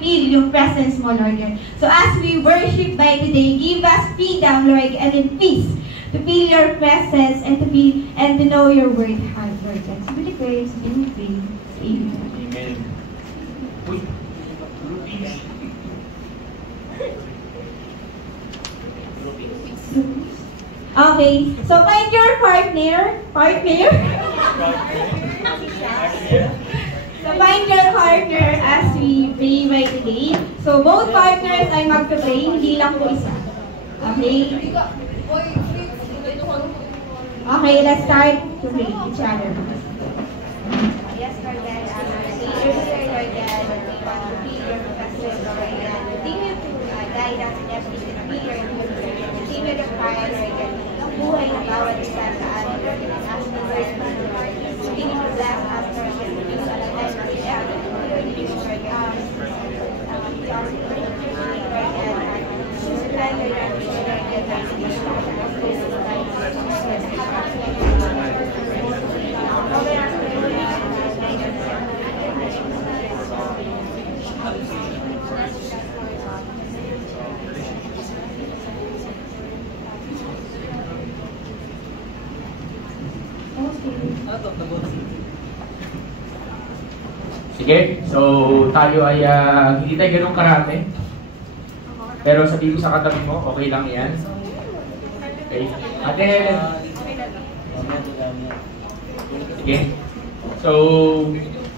feel your presence mo, Lord God. So as we worship by today, give us freedom, Lord, and in peace to feel your presence and to know your word, Lord God. So we pray, so we pray. Amen. Amen. Okay, so find your partner. So find your partner as we pray by today. So both partners ay magpa-pray, hindi lang po isa. Okay? Okay, let's start to pray each other. Yes, Lord God. Lord God, we want to be your professor, Lord God. Continue to guide us in everything. Be your continue to fire, Lord God. Ang buhay na bawat isa sa atin, Lord God. As we learn, Lord, continue to bless us, Lord God. Continue to allow us to share the Lord God. Sige, so tayo ay hindi tayo ganun karami. Pero sabihin mo sa katabi mo, okay lang yan. Okay. Ate Helen. Sige. So,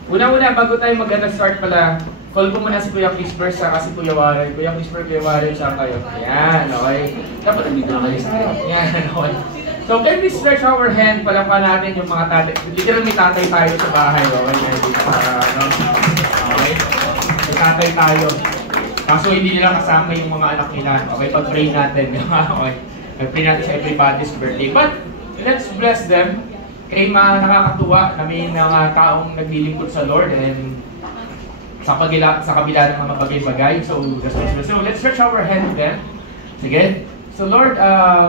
una-una, bago tayo mag-start pala, call ko muna si Kuya Crisper sa kasi Kuya Warren. Kuya Crisper, Kuya Warren, saan kayo? Ayan, okay. Dapat nandito na kayo sa akin. Ayan, okay. So, can we stretch our hand, palangpan natin yung mga tatay. Literal may tatay tayo sa bahay, okay? Dito para, ano? Okay? May tatay tayo. Kaso hindi nila kasama yung mga anak nila. Okay, pag-pray natin. Okay? Pag-pray natin sa everybody's birthday. But, let's bless them. Kaya nakakatuwa na may mga taong naglilingkod sa Lord and sa kabila ng mga bagay-bagay. So, let's stretch our hand then. Sige. So Lord,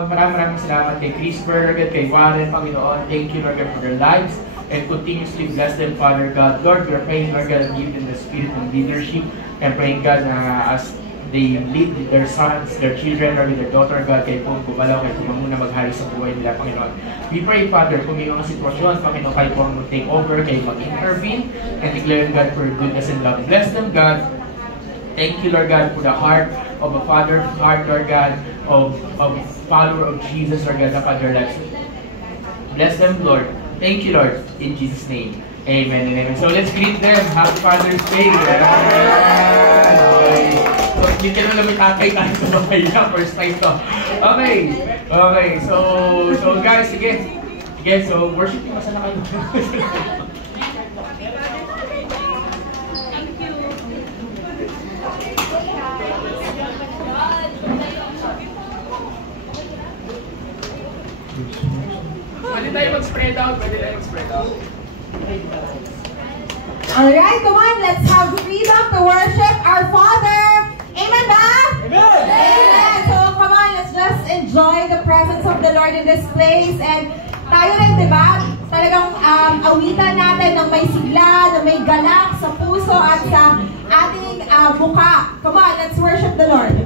maraming salamat kay Crisper, kay Warren, Panginoon. Thank you, Lord God, for their lives and continuously bless them, Father God. Lord, we are praying, Lord God, give them the spirit of leadership and praying, God, na as they lead their sons, their children, Lord, their daughter, God, kay Pong Kumalaw, kay Kumamuna maghari sa buhay nila, Panginoon. We pray, Father, kung may mga sitwasyon, Panginoon, kayo po ang mag-take over, kayo mag-intervene, and declare, God, for goodness and love. Bless them, God. Thank you, Lord God, for the heart of a father, heart, Lord God, of follower of Jesus, Lord God, upon their lives. Bless them, Lord. Thank you, Lord. In Jesus' name. Amen and amen. So let's greet them. Happy Father's Day. Okay. So, hindi na lang may tatay tayo sa bahay niya. First time to. Okay. Okay. So guys, sige. Sige, so worship yung masana kayo. Pwede tayo mag-spread out. Alright, come on, let's have freedom to worship our Father. Amen ba? Amen! Amen! So come on, let's just enjoy the presence of the Lord in this place. And tayo rin, di ba? Talagang awitan natin ng may sigla, ng may galak sa puso at sa ating mukha. Come on, let's worship the Lord.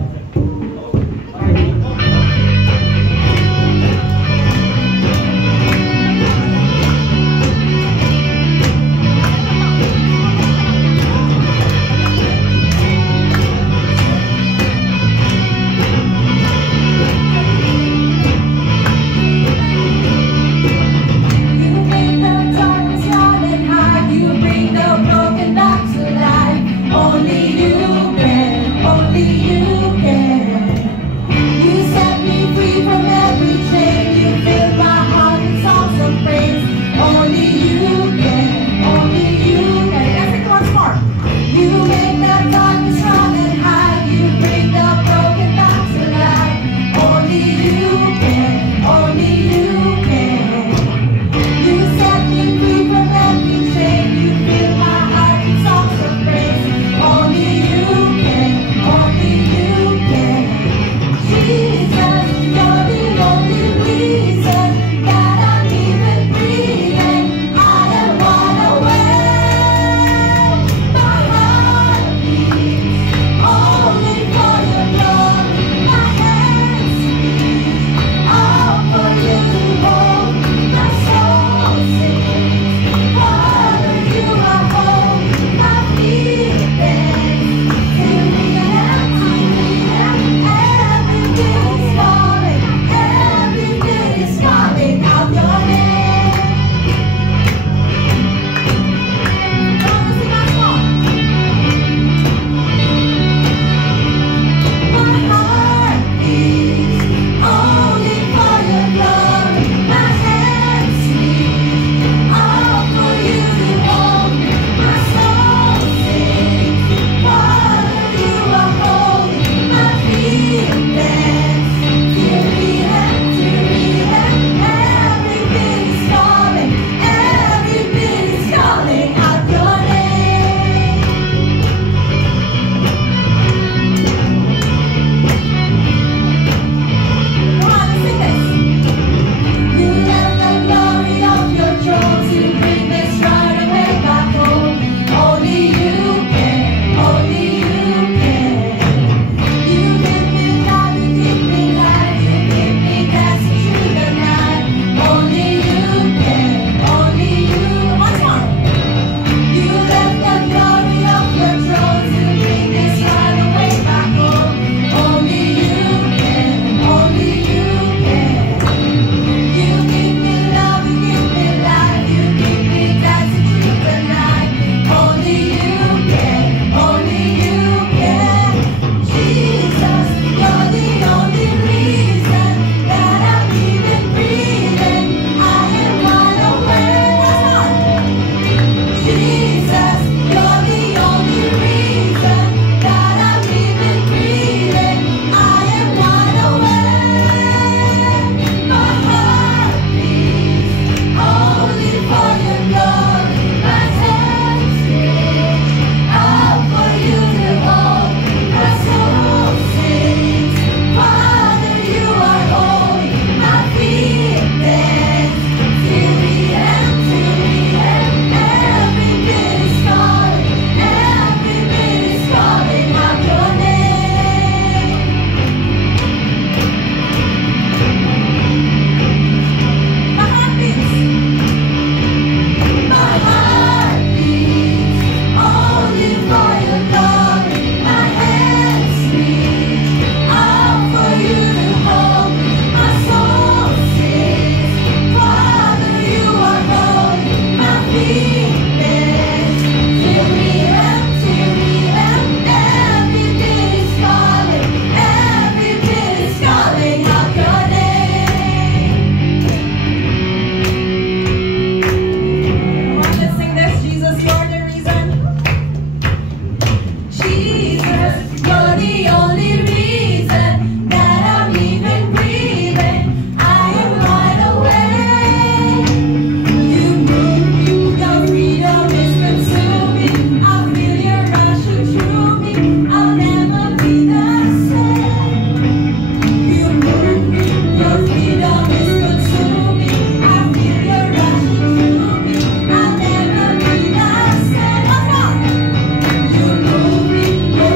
Only you can, only you Jesus, you're the only reason that I'm even breathing. I am wide awake. You move me, your freedom is consuming. I feel your rushing through me. I'll never be the same. You move me, your freedom is consuming. I feel your rushing through me. I'll never be the same. You move me, your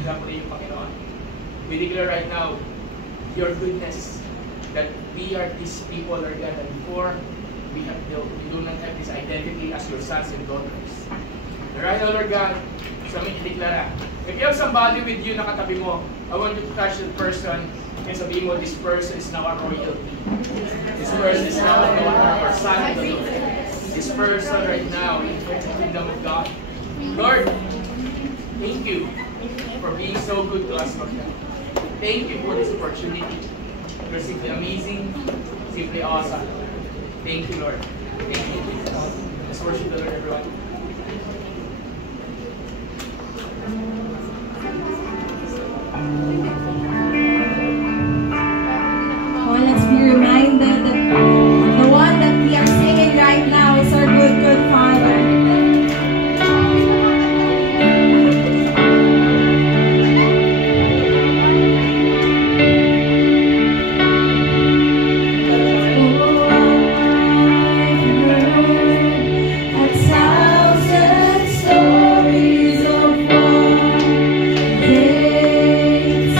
nila muli yung Panginoon. We declare right now, your goodness, that we are these people, Lord God, that before we do not have this identity as your sons and daughters. Right now, Lord God, sa amin i-declare, if you have somebody with you na katabi mo, I want you to touch that person and sabihin mo, this person is now a royalty. This person is now a daughter or son of the Lord. This person right now is in the kingdom of God. Lord, thank you for being so good to us, Lord God. Thank you for this opportunity. You're simply amazing, simply awesome. Thank you, Lord. Thank you, Jesus. Let's worship the Lord, everyone. Oh, let's be reminded that the one that we are singing right now is our good, good Father. Stories of one day.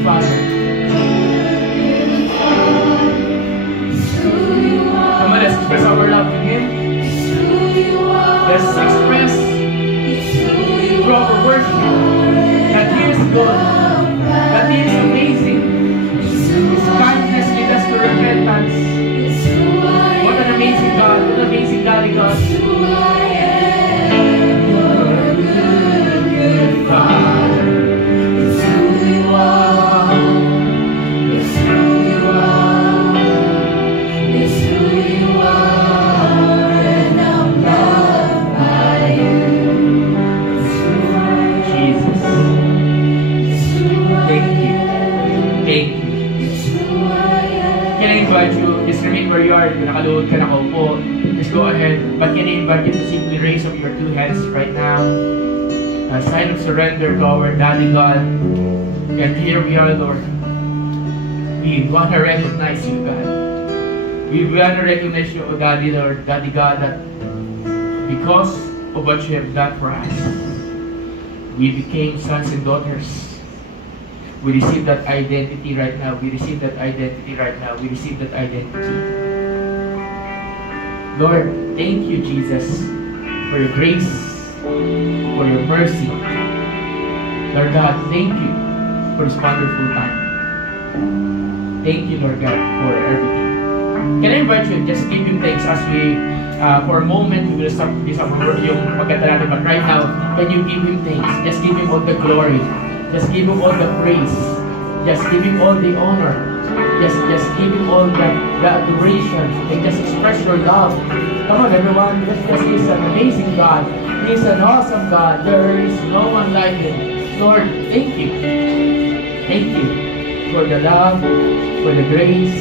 Father. Come on, let's express our love to Him. Let's express through our worship that He is good, that He is amazing. His kindness leads us to repentance. What an amazing God, what an amazing God, God. Father, it's who you are. It's who you are. It's who you are, and I'm loved by you. It's who I am. Jesus. It's who I am. Thank you. Thank you. It's who I am. Can I invite you, just remain where you are. Kung nakaluhod ka, nakaupo, just go ahead. But can I invite you to simply raise up your two hands right now? A sign of surrender to our Daddy God. And here we are, Lord. We want to recognize you, God. We want to recognize you, Daddy, Lord, Daddy God, that because of what you have done for us, we became sons and daughters. We receive that identity right now. We receive that identity right now. We receive that identity. Lord, thank you, Jesus, for your grace, for your mercy. Lord God, thank you for this wonderful time. Thank you, Lord God, for everything. Can I invite you, just give Him thanks as we, for a moment, we will stop this yung maganda natin. But right now, can you give Him thanks? Just give Him all the glory. Just give Him all the praise. Just give Him all the honor. Just give Him all the adoration. And just express your love. Come on, everyone. Because He's an amazing God. He's an awesome God. There is no one like Him. Lord, thank you. Thank you for the love, for the grace,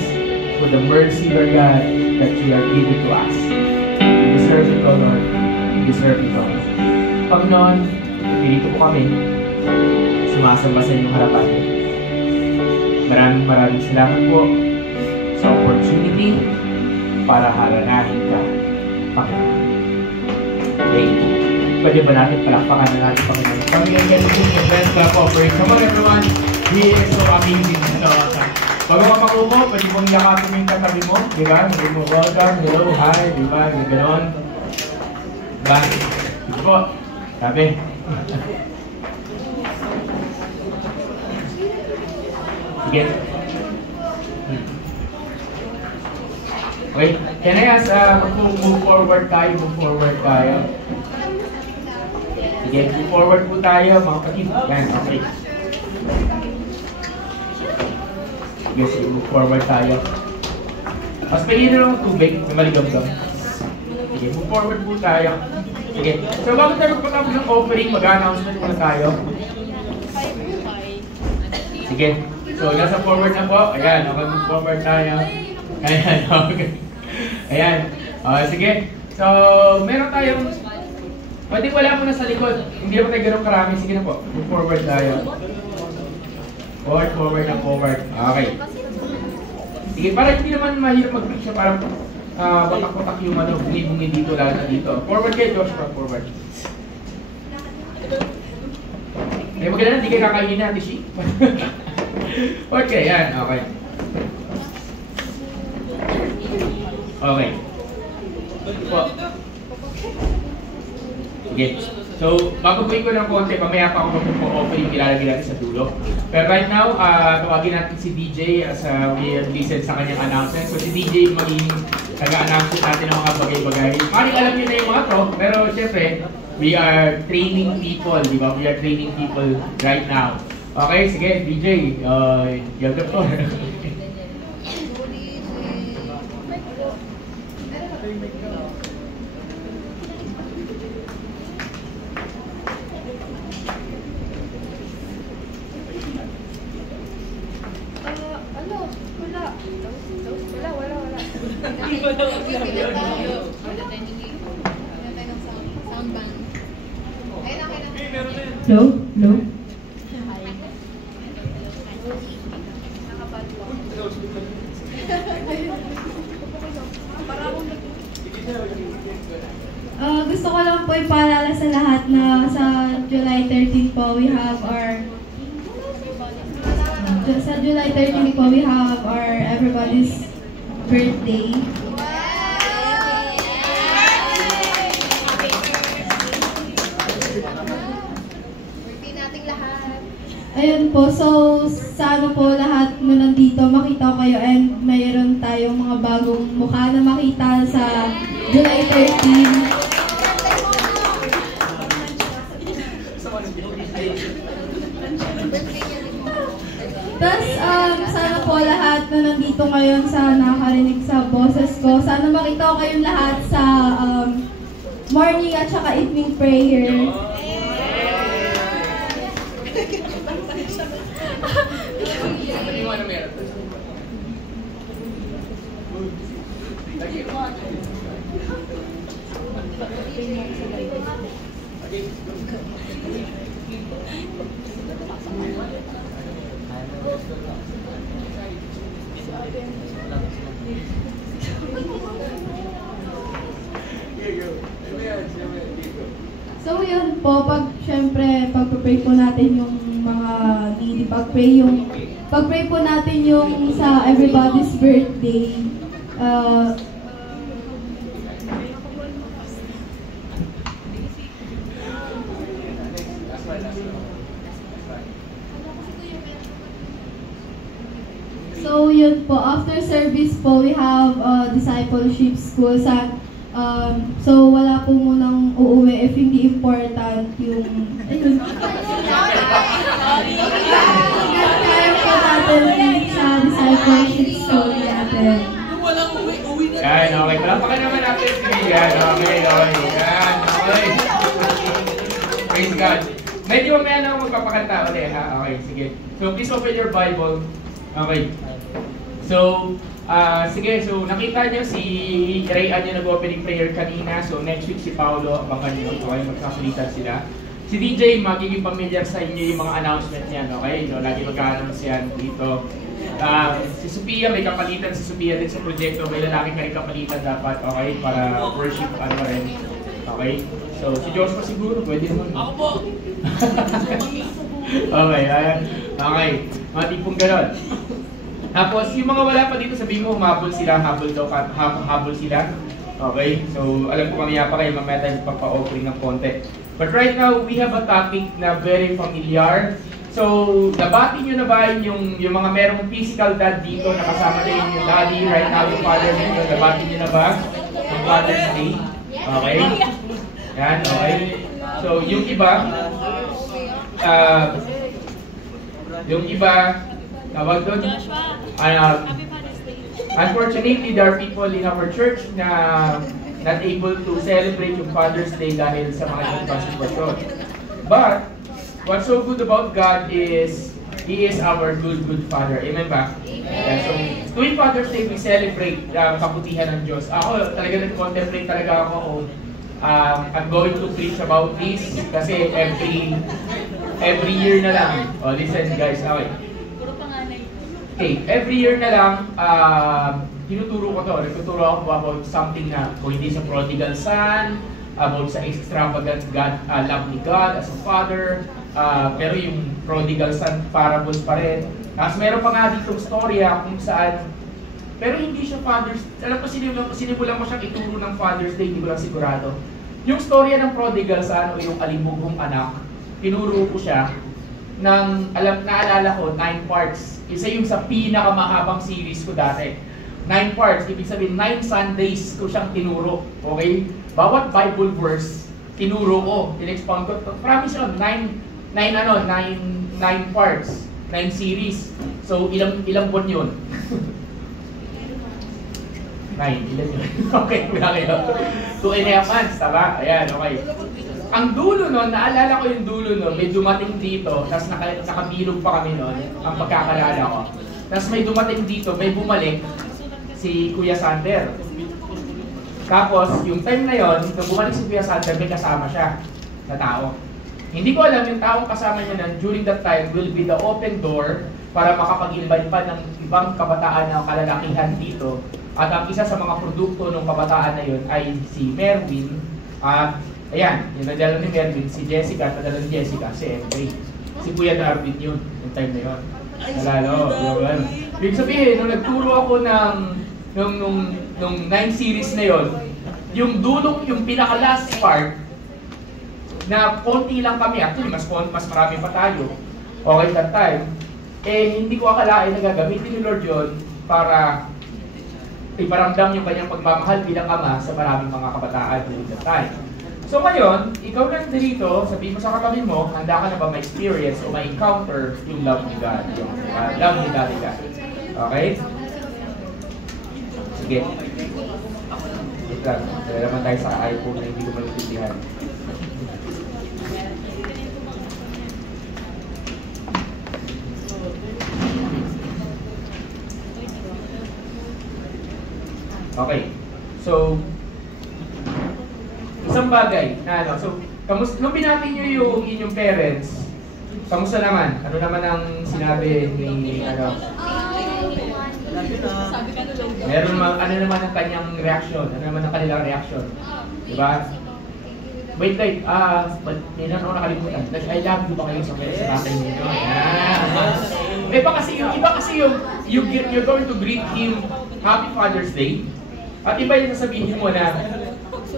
for the mercy, Lord God, that you have given to us. You deserve it, O Lord. You deserve it, O Lord. Panginoon, pinito po kami. Sumasamba sa inyong harapan. Maraming salamat po sa opportunity para haranahin ka, Panginoon. Thank you. Pwede ba natin palakpakan na natin, Panginoon? Panginoon, ganun yung best clap offering. Come on, everyone. He is so amazing. Pag ako makupo, pwede mong yakapin yung katabi mo. Diba? Sabi mo, welcome, hello, hi, diba? Ganoon. Diba? Sige po. Sabi. Sige. Okay. Can I ask, move forward tayo, Sige, move forward po tayo, mga kapatid. Yan, okay. Yes, move forward tayo. Mas pahino lang ang tubig, may maligam-gam. Sige, move forward po tayo. Sige. So, bago tayo magpatapos ng offering, mag-announcement muna tayo. Sige. So, nasa forward na po. Ayan, okay, move forward tayo. Ayan, okay. Ayan. Sige. So, meron tayong... Pwede wala muna sa likod. Hindi naman tayo ganun karami. Sige na po. Move forward tayo. Forward na forward. Okay. Sige, para hindi naman mahirap mag-preach siya. Parang batak-batak yung bungi-bungi dito, lalo na dito. Forward kayo, Joshua. Forward. Eh, maganda na, hindi kayo kakainin natin, Shi. Okay, yan. Okay. Okay. Po. Sige. So, babaguhin ko ng konti, mamaya pa ako mag-offering, ilalagay natin sa dulo. Pero right now, tawagin natin si DJ as we listen sa kanyang announcement. So, si DJ magiging nag-announce natin ng mga bagay-bagay. Maring alam nyo na yung mga to, pero syempre, we are training people, di ba? We are training people right now. Okay, sige, DJ, yung the floor. Hello? Hello? Gusto ko lang po ipaalala sa lahat na sa July 13 po, we have our sa July 13 po, we have our everybody's birthday. Birthday nating lahat. Ayun po, so sana po lahat na nandito makita kayo and mayroon tayong mga bagong mukha na makita sa July 13. Tapos, sana po lahat na nandito ngayon sa nakakarinig sa boses ko, sana makita ko kayong lahat sa morning at saka evening prayer. So yun po, syempre, pag-pray po natin yung mga needy, pag-pray po natin yung sa everybody's birthday. So yun po, after service po, we have discipleship school sa so wala po munang uuwi if hindi important yung ayun. Kaya po natin sa discipleship school natin. Yan, okay. Palakpakan naman natin. Yan, okay. Yan, okay. Praise God. Medyo mamaya na ako magpapakanta ulit, ha? Okay, sige. So, please open your Bible. Okay. So, sige, so nakita niyo si Rayan yung nag-opening prayer kanina. So, next week si Paolo, abangan niyo. Okay, magkakalitan sila. Si DJ, magiging familiar sa inyo yung mga announcement niyan, okay? So, lagi mag-announce yan dito. Si Sophia, may kapalitan si Sophia din sa proyekto. May lalaki ka rin kapalitan dapat, okay? Para worship, ano rin. Okay? So, si Joshua siguro, pwede naman. Ako po! Okay, ayan. Okay, mga tipong ganon. Tapos, yung mga wala pa dito, sabihin mo, humabol sila, habol sila. Okay, so alam ko mamaya pa kayo, mamaya tayo pagpa-offering ng konti. But right now, we have a topic na very familiar. So, nabati nyo na ba yung mga merong physical dad dito, nakasama na yung daddy, right now yung father ninyo, nabati nyo na ba? Yung Father's Day? Okay? Yan, okay. So, yung iba, tawag doon? Unfortunately, there are people in our church na not able to celebrate yung Father's Day dahil sa mga ibang sitwasyon. But, what's so good about God is, He is our good Father. Amen ba? Yeah, so, tuwing Father's Day, we celebrate kabutihan ng Diyos. Ako, talaga nag-contemplate talaga ako I'm going to preach about this kasi every year na lang. Oh, listen guys, okay. Okay, every year na lang, tinuturo ko to. Nagtuturo ako about something na kung hindi sa prodigal son, about sa extravagant love ni God as a father, pero yung prodigal son parables pa rin. Tapos meron pa nga ditong storya kung saan, pero hindi siya Father's Day. Alam ko, sinimulan ko siyang ituro ng Father's Day, hindi ko lang sigurado. Yung storya ng prodigal son o yung alimughong anak, tinuro ko siya ng, naalala ko, 9 parts. Isa yung sa pinakamahabang series ko dati. 9 parts, ibig sabihin 9 Sundays ko siyang tinuro. Okay? Bawat Bible verse, tinuro ko, in-expound ko. Promise yun, 9 parts, 9 series. So, ilang buwan yun? 9, ilan yun? Okay, wala kayo. 2.5 months, tama? Ayan, okay. Ang dulo nun, naalala ko yung dulo nun, may dumating dito, tapos nakabilog pa kami nun, ang pagkakalala ko. Tapos may dumating dito, may bumalik, si Kuya Sander. Tapos, yung time na yon, nung bumalik si Kuya Sander, may kasama siya na tao. Hindi ko alam yung taong kasama niya na during that time will be the open door para makapag-invite pa ng ibang kabataan na kalalakihan dito. At ang isa sa mga produkto ng kabataan na yun ay si Merwin. At ayan, yung nadala ni Merwin, si Jessica, nadala ni Jessica, si MJ. Si Kuya Darwin yun, yung time na yun. Nalalo, yun. Ibig sabihin, nung nagturo ako nung 9 series na yon, yung dulong, yung pinaka-last part, na konti lang kami, actually mas marami pa tayo, okay that time, hindi ko akalain na gagamitin ni Lord yun para iparamdam yung kanyang pagmamahal bilang ama sa maraming mga kabataan during that time. So ngayon, ikaw lang dito, sabihin mo sa katabi mo, handa ka na ba ma-experience o ma-encounter yung love ni God, yung love ni Daddy God. Okay? Sige. Wait lang, dahil naman tayo sa iPhone na hindi ko malintindihan. Okay. So, isang bagay na nung binati niyo yung inyong parents, kamusta naman? Ano naman ang sinabi ni meron ano naman ang kanyang reaction? Ano naman ang kanilang reaction? Diba? Wait, nilan ako nakalimutan. I love you ba kayo sa tatay ninyo? Iba kasi yung you're going to greet him Happy Father's Day. At iba yung sasabihin mo na,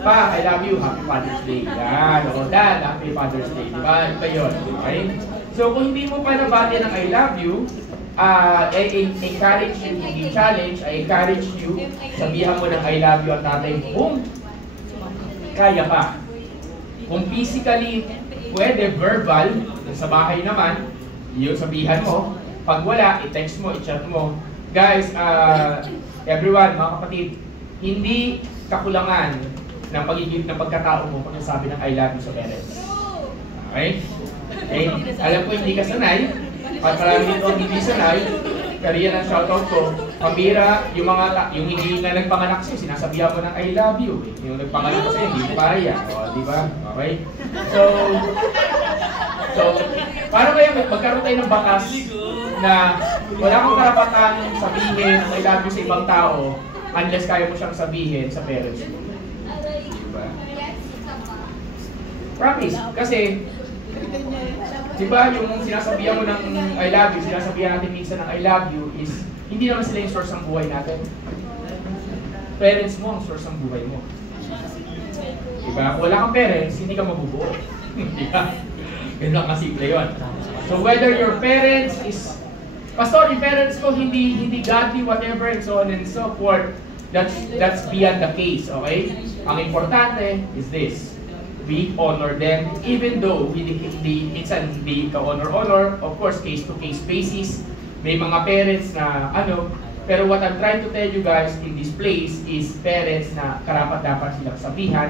Pa, I love you, Happy Father's Day. Yan, o Dad, Happy Father's Day. Diba? Iba yun. Okay? So kung hindi mo pa nabati ng I love you, I encourage you, hindi challenge, I encourage you, sabihan mo ng I love you ang tatay mo kung kaya pa. Kung physically, pwede, verbal, sa bahay naman, yung sabihan mo. Pag wala, i-text mo, i-chat mo. Guys, everyone, mga kapatid, hindi kakulangan ng pagiging ng pagkatao mo kung sabi ng I love you sa parents. Okay? Okay? Alam ko hindi ka sanay, at marami dito ang hindi sanay, kaya yan ang shoutout ko. Pambira, yung hindi na nagpanganak sa'yo, sinasabihan mo ng I love you. Yung nagpanganak sa'yo, hindi mo para yan. O, di ba? Okay? So, paano kaya magkaroon tayo ng batas na wala kang karapatan sabihin ng I love you sa ibang tao unless kaya mo siyang sabihin sa parents mo. Diba? Promise. Kasi, diba yung sinasabihan mo ng I love you, sinasabihan natin minsan ng I love you is hindi naman sila yung source ng buhay natin. Parents mo ang source ng buhay mo. Diba? Kung wala kang parents, hindi ka mabubuo. Diba? Ganun lang kasimple yun. So whether your parents is Pastor, yung parents ko hindi godly, whatever, and so on and so forth, that's beyond the case, okay? Ang importante is this. We honor them, even though minsan hindi ka honor, of course, case-to-case basis. May mga parents na pero what I'm trying to tell you guys in this place is parents na karapat-dapat silang sabihan,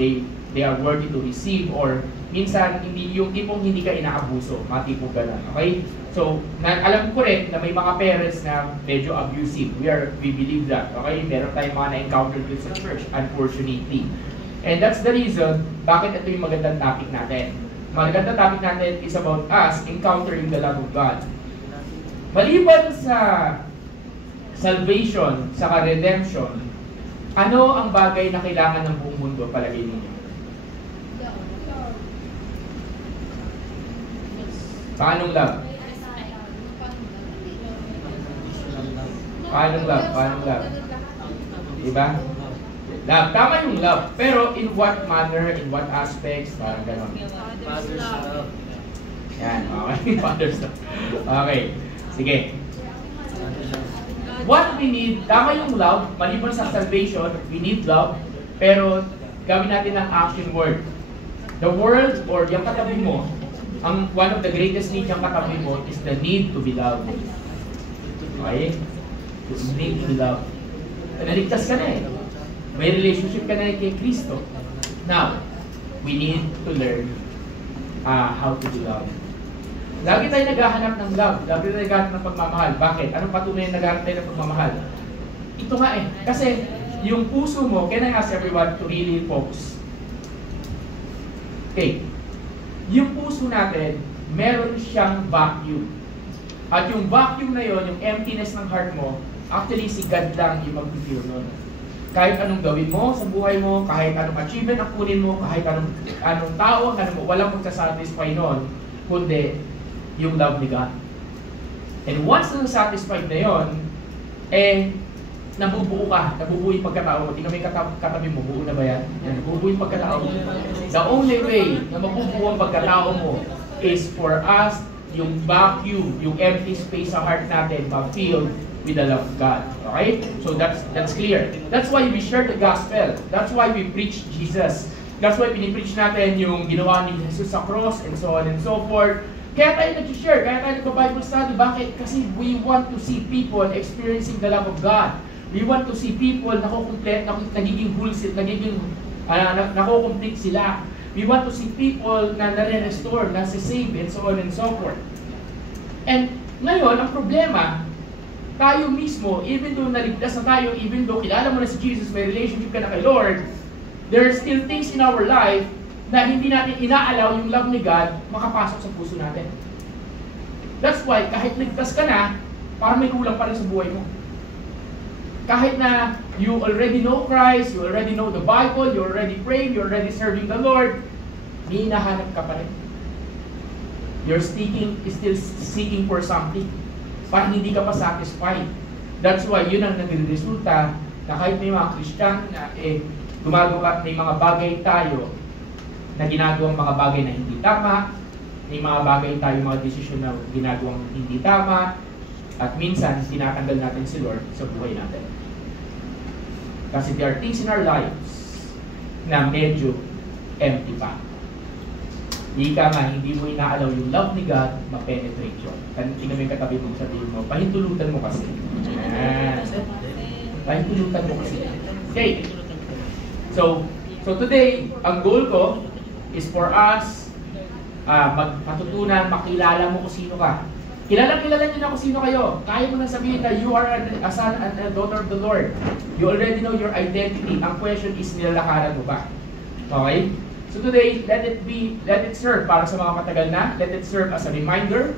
they are worthy to receive, or minsan hindi yung tipong hindi ka inaabuso, mga tipong ganun, okay? So, alam ko rin na may mga parents na medyo abusive. We believe that, okay? Meron tayong mga na-encounter dito sa church, unfortunately. And that's the reason bakit ito yung magandang topic natin. Magandang topic natin is about us encountering the love of God. Maliban sa salvation, sa redemption, ano ang bagay na kailangan ng buong mundo palagay ninyo? Paanong love? Paanong love? Diba? Love. Tama yung love. Pero in what manner, in what aspects, parang gano'n. Father's love. Yan, okay. Father's love. Okay. Sige. What we need, tama yung love, maliban sa salvation, we need love, pero gawin natin ang action word. The world, or yung katabi mo, one of the greatest needs yung katabi mo is the need to be loved. Okay? The need to be loved. Naligtas ka na eh. May relationship ka na kay Kristo. Now, we need to learn how to be loved. Lagi tayo naghahanap ng love. Lagi tayo naghahanap ng pagmamahal. Bakit? Anong patunay na naghahanap tayo ng pagmamahal? Ito nga eh. Kasi yung puso mo, can I ask everyone to really focus? Okay. Yung puso natin, meron siyang vacuum. At yung vacuum na yon, yung emptiness ng heart mo, actually si God lang yung mag-feel nun. Kahit anong gawin mo sa buhay mo, kahit anong achievement ang kunin mo, kahit anong tao, walang magsasatisfy nun, kundi yung love ni God. And once na satisfied na yon, nabubuo ka, nabubuo yung pagkatao mo. Tingnan mo yung katabi mo, buo na ba yan? Nabubuo yung pagkatao mo. The only way na mabubuo ang pagkatao mo is for us, yung vacuum, yung empty space sa heart natin, ma-filled with the love of God. Okay? So that's clear. That's why we share the gospel. That's why we preach Jesus. That's why pinipreach natin yung ginawa ni Jesus sa cross and so on and so forth. Kaya tayo nag-share, kaya tayo nag-Bible study. Bakit? Kasi we want to see people experiencing the love of God. We want to see people nagiging wholesome, nakukomplete sila. We want to see people na nare-restore, nasi-save, and so on and so forth. And ngayon, ang problema, tayo mismo, even though naligtas na tayo, even though kilala mo na si Jesus, may relationship ka na kay Lord, there are still things in our life na hindi natin inaalaw yung love ni God makapasok sa puso natin. That's why, kahit ligtas ka na, parang may kulang pa rin sa buhay mo. Kahit na you already know Christ, you already know the Bible, you already praying, you already serving the Lord, may hinahanap ka pa rin. You're still seeking for something. Parang hindi ka pa satisfied. That's why yun ang nagre-resulta na kahit may mga Christian na gumagawa, may mga bagay tayo na ginagawang mga bagay na hindi tama, may mga bagay tayo, mga desisyon na ginagawang hindi tama, at minsan tinatanggal natin si Lord sa buhay natin. Kasi there are things in our lives na medyo empty pa. Ika nga, hindi mo inaalaw yung love ni God, ma-penetrate yun. Tingnan mo yung katabi mo, sabihin mo, pahintulutan mo kasi. Pahintulutan mo kasi. Okay. So today, ang goal ko is for us magpatutunan, makilala mo kung sino ka. Kilala niyo na kung sino kayo. Kaya mo na sabihin na you are a son and a daughter of the Lord. You already know your identity. Ang question is, nilalakaran mo ba? Okay? So today, let it serve para sa mga matagal na. Let it serve as a reminder.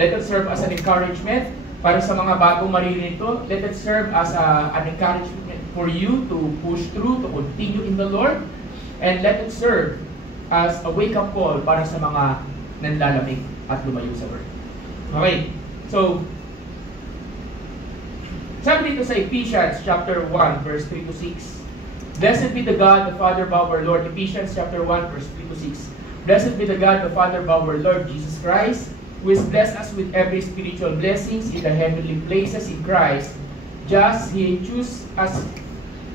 Let it serve as an encouragement para sa mga bagong maririnig ito. Let it serve as an encouragement for you to push through, to continue in the Lord. And let it serve as a wake-up call para sa mga nanlalamig at lumayo sa Word. Okay, so sabi dito sa Ephesians chapter 1, verse 3 to 6. Blessed be the God, the Father of our Lord. Ephesians chapter 1, verse 3 to 6. Blessed be the God, the Father of our Lord Jesus Christ, who has blessed us with every spiritual blessings in the heavenly places in Christ, just He chose us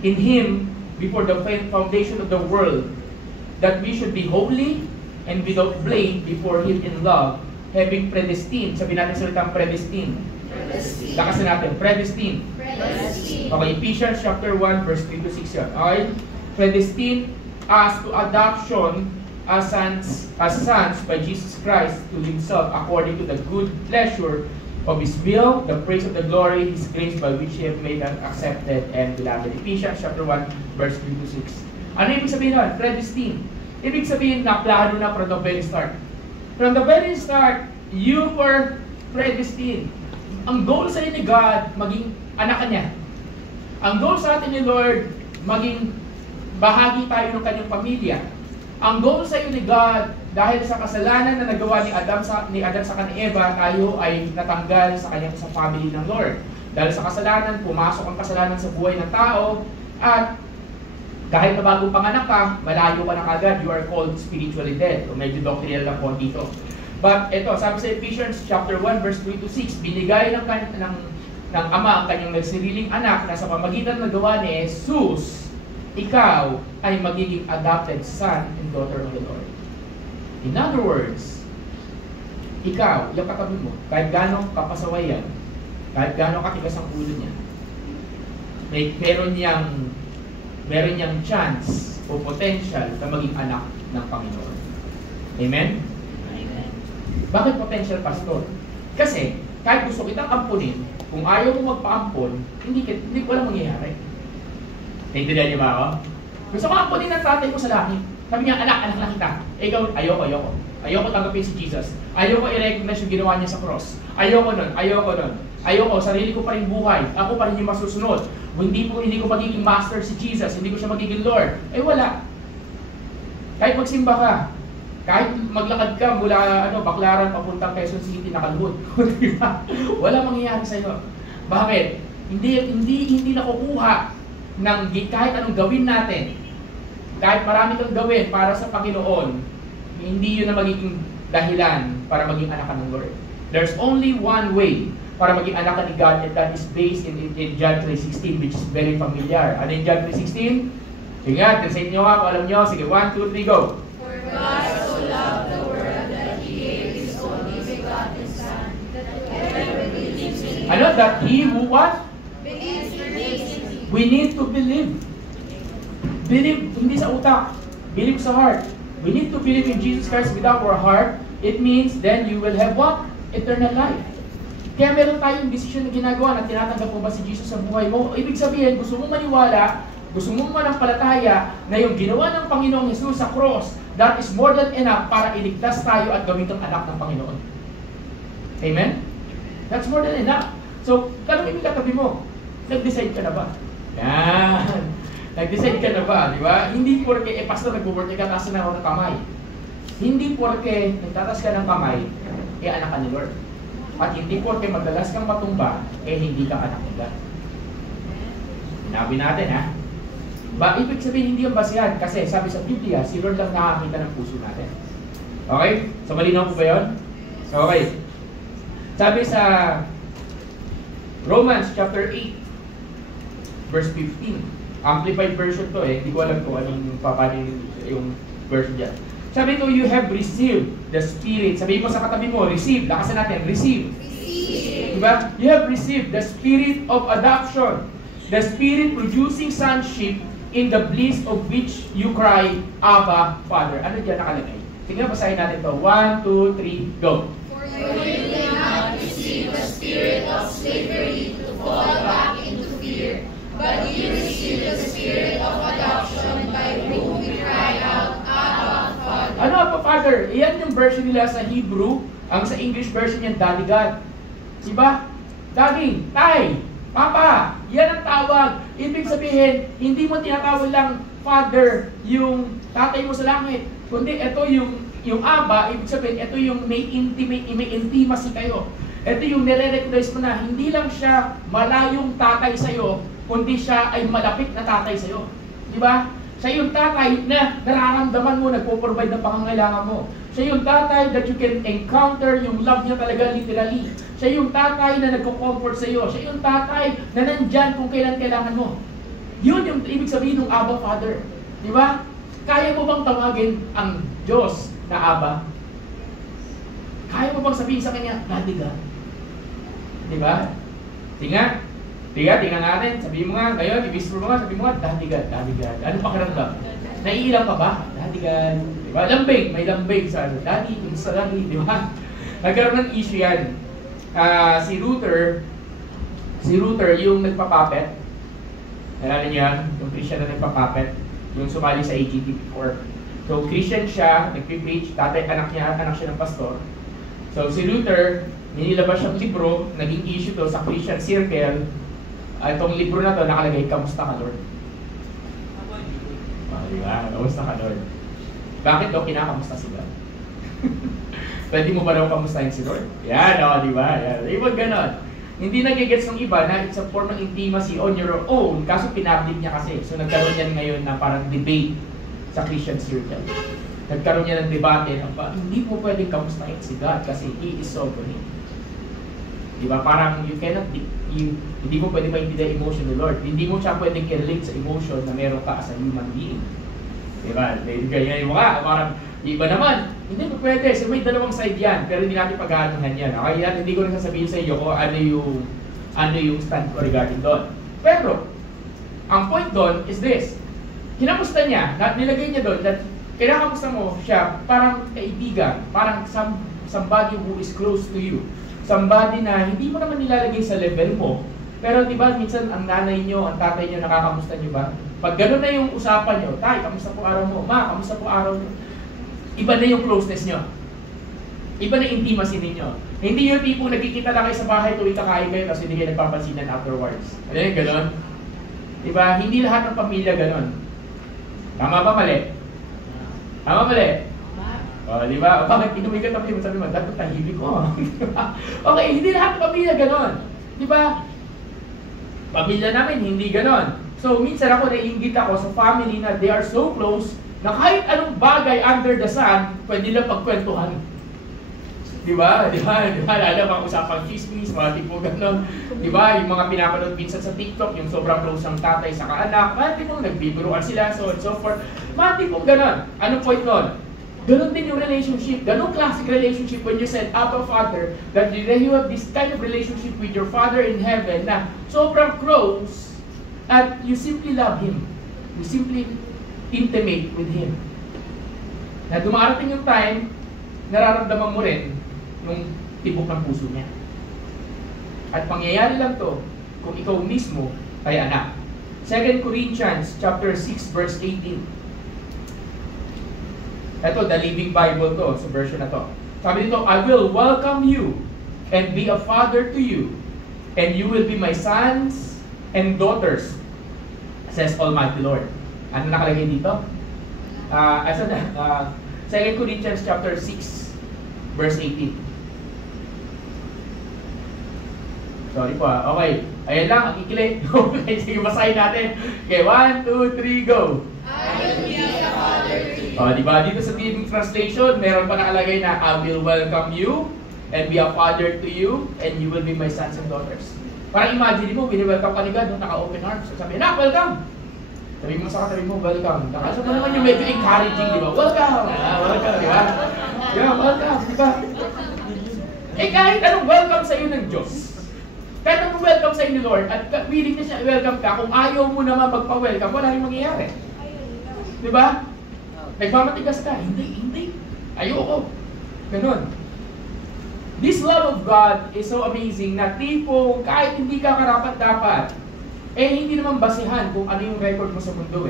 in Him before the foundation of the world, that we should be holy and without blame before Him in love, having predestined. Sabi natin salitang predestined. Lakasan natin, predestined. Okay, Ephesians chapter 1, verse 3 to 6 yan. Okay? Predestined us to adoption as sons by Jesus Christ to Himself according to the good pleasure of His will, the praise of the glory, His grace by which He hath made us accepted and beloved. Ephesians chapter 1, verse 3 to 6. Ano ibig sabihin nun? Predestined. Ibig sabihin na plano na from the very start. From the very start, you were predestined. Ang goal sa ni God, maging anak niya. Ang goal sa atin ni Lord, maging bahagi tayo ng kanyang pamilya. Ang goal sa ni God, dahil sa kasalanan na nagawa ni Adam sa kani Eva, tayo ay natanggal sa kanyang sa family ng Lord. Dahil sa kasalanan, pumasok ang kasalanan sa buhay ng tao, at kahit na bagong panganak ka, malayo ka na kagad, you are called spiritually dead. O medyo doctrinal lang po dito. But ito, sabi sa Ephesians chapter 1, verse 3 to 6, binigay ng Ama ang kanyang nagsariling anak na sa pamagitan ng gawa ni Jesus, ikaw ay magiging adopted son and daughter of the Lord. In other words, ikaw, yung katabi mo, kahit gano'ng kapasaway yan, kahit gano'ng katigas ang ulo niya, meron niyang chance o potential na maging anak ng Panginoon. Amen? Amen. Bakit potential, pastor? Kasi, kahit gusto kitang ampunin, kung ayaw mo magpaampon, hindi walang mangyayari. Naintindihan niyo ba ako? Gusto ko ampunin ang tatay ko sa langit. Sabi niya, anak lang kita. Ikaw, ayoko. Ayoko tanggapin si Jesus. Ayoko i-recognize yung ginawa niya sa cross. Ayoko nun. Ayoko, sarili ko pa rin buhay. Ako pa rin yung masusunod. Hindi ko magiging master si Jesus. Hindi ko siya magiging Lord. Eh wala. Kahit magsimba ka, Kahit maglakad ka mula Baclaran papuntang Quezon City nakalhod. Diba? Wala mangyayari sa iyo. Bakit? Hindi nakukuha ng kahit anong gawin natin. Kahit marami kang gawin para sa Panginoon, hindi 'yun na magiging dahilan para maging anak ka ng Lord. There's only one way para maging anak ka ni God, and that is based in John 3:16, which is very familiar. Ano yung John 3:16? Sige nga, translate nyo nga kung alam nyo. Sige, 1, 2, 3, go! For God so loved the world that He gave His only begotten Son, that whoever believes in Him Ano? That he who what? believes in Him. We need to believe. Believe, hindi sa utak. Believe sa heart. We need to believe in Jesus Christ with our heart. It means then you will have what? Eternal life. Kaya meron tayong desisyon na ginagawa na tinatanggap mo ba si Jesus sa buhay mo. Ibig sabihin, gusto mo maniwala, gusto mo manampalataya na yung ginawa ng Panginoong Jesus sa cross, that is more than enough para iligtas tayo at gawin kang anak ng Panginoon. Amen? That's more than enough. So, tanongin mo katabi mo, nag-decide ka na ba? Yan. Nag-decide ka na ba? Di ba? Hindi porke, pastor, nag-work ka, taas na ako ng kamay. Hindi porke, nagtatas ka ng kamay, anak ka ni Lord. At hindi porke madalas kang matumba, hindi ka anak ni God. Sinabi natin, ha? Ibig sabihin, hindi yung basihan. Kasi sabi sa Biblia, si Lord lang nakakita ng puso natin. Okay? So, malinaw po ba yun? Okay. Sabi sa Romans chapter 8, verse 15. Amplified version to Hindi ko alam kung anong papanin yung version dyan. Sabi ito, you have received the Spirit. Sabihin mo sa katabi mo, receive. Lakasan natin, receive. Diba? You have received the Spirit of adoption. The Spirit producing sonship, in the bliss of which you cry, Abba, Father. Ano dyan nakalagay? Tingnan, basahin natin to. 1, 2, 3, go. For you did not receive the spirit of slavery to fall back into fear, but you received the Spirit of adoption by whom we cry out, Abba, Father. Ano, Abba, Father? Iyan yung version nila sa Hebrew. Ang sa English version yan, Daddy God. Diba? Daddy, Tay, Papa, yan ang tawag. Ibig sabihin, hindi mo tinatawag lang Father yung tatay mo sa langit. Kundi ito yung Aba, ibig sabihin, ito yung may intimacy kayo. Ito yung nire-recognize mo na hindi lang siya malayong tatay sa'yo, kundi siya ay malapit na tatay sa'yo. Di ba? Siya yung tatay na nararamdaman mo, nagpo-provide ng pangangailangan mo. Siya yung tatay that you can encounter yung love niya talaga literally. Siya yung tatay na nagko-comfort sa iyo. Siya yung tatay na nandyan kung kailan kailangan mo. Yun yung ibig sabihin ng Abba Father. Di ba? Kaya mo bang tawagin ang Diyos na Abba? Kaya mo bang sabihin sa Kanya, Daddy God? Di ba? Tingnan natin. Sabihin mo nga, ngayon, i-whisper mo nga, sabihin mo nga, Daddy God, Daddy God. Ano pakiramdam? Naiilang ka ba? Daddy God. Di ba? Lambing. May lambing sa Daddy, yung sa Daddy. Di ba? Nagkaroon ng issue yan. Si Luther, yung nagpapapet. Nalala niyo yan? Yung Christian na nagpapapet. Yung sumali sa AGT before. So, Christian siya, nagpipreach. Anak siya ng pastor. So, si Luther, nilabas siyang libro, naging issue to sa Christian Circle. Itong libro na to, nakalagay, Kamusta ka, Lord? Diba? Kamusta ka, Lord? Bakit daw kinakamusta si God? Pwede mo ba daw kamustahin si Lord? Yan, di ba? Yan. Ibig ganon. Hindi nagigets ng iba na it's a form of intimacy on your own, kaso pinablik niya kasi. So nagkaroon yan ngayon na parang debate sa Christian Circle. Nagkaroon niya ng debate na hindi mo pwedeng kamustahin si God kasi He is sovereign. Diba? Parang hindi mo pwedeng maintindihan emotion ni Lord. Hindi mo siya pwedeng i-relate sa emotion na meron ka as a human being. Diba? Ganyan yung mga, parang iba naman, hindi mo pwede. So may dalawang side yan, pero hindi natin pag-aanuhan yan. Okay, yan, hindi ko rin sasabihin sa iyo kung ano yung stand ko regarding doon. Pero, ang point doon is this. Kinamusta niya, nilagay niya doon, that kinakamusta mo siya parang kaibigan, parang somebody who is close to you. Somebody na hindi mo naman nilalagay sa level mo, pero di ba minsan ang nanay niyo, ang tatay niyo, nakakamusta niyo ba? Pag gano'n na yung usapan niyo, Tay, kamusta po araw mo? Ma, kamusta po araw niyo? Iba na yung closeness niyo. Iba na intimacy ninyo. Hindi yung tipong nagkikita lang kayo sa bahay tuwing kakain kayo tapos hindi kayo nagpapansinan afterwards. Ano yung gano'n? Diba? Hindi lahat ng pamilya gano'n. Tama ba mali? Tama mali? Di ba? Bakit inuwi ka tabi mo? Sabi mo, dapat tahimik ko. Okay, hindi lahat ng pamilya ganon. Di ba? Pamilya namin, hindi ganon. So, minsan ako naiinggit ako sa family na they are so close na kahit anong bagay under the sun, pwede lang pagkwentuhan. Di ba? Di ba? Di ba? Lalo mga usapang chismis, mga tipo ganon. Di ba? Yung mga pinapanood minsan sa TikTok, yung sobrang close ng tatay sa kaanak, mga tipong nagbibiruan sila, so on and so forth. Mga tipong ganon. Anong point nun? Ganon din yung relationship. Ganon classic relationship when you said, Abba Father, that you have this kind of relationship with your Father in heaven na sobrang close at you simply love Him. You simply intimate with Him. Na dumarating yung time, nararamdaman mo rin yung tibok ng puso niya. At pangyayari lang to kung ikaw mismo ay anak. 2 Corinthians chapter 6 verse 18. Ito, the Living Bible to, sa version na to. Sabi dito, I will welcome you and be a father to you, and you will be my sons and daughters, says Almighty Lord. Ano nakalagay dito? 2 Corinthians chapter 6 verse 18. Sorry po Okay. Ayan lang, ang ikilig. Okay, sige, basahin natin. Okay, 1, 2, 3, go! I will be a father to you. Diba? Dito sa Living Translation, meron pa nakalagay na I will welcome you and be a father to you and you will be my sons and daughters. Parang imagine mo, wini-welcome ka ni God, naka-open arms. Sabi, na, welcome! Sabi mo sa katabi mo, welcome. Nakasa mo naman yung medyo encouraging, di ba? Welcome! Welcome, di ba? Yeah, welcome, di ba? Kahit anong welcome sa iyo ng Diyos. Kahit anong welcome sa iyo ni Lord, at willing na siya welcome ka, kung ayaw mo naman magpa-welcome, wala rin mangyayari. Di ba? Nagmamatigas ka, hindi. Ayoko. Ganun. This love of God is so amazing na tipong kahit hindi ka karapat-dapat, hindi naman basihan kung ano yung record mo sa mundo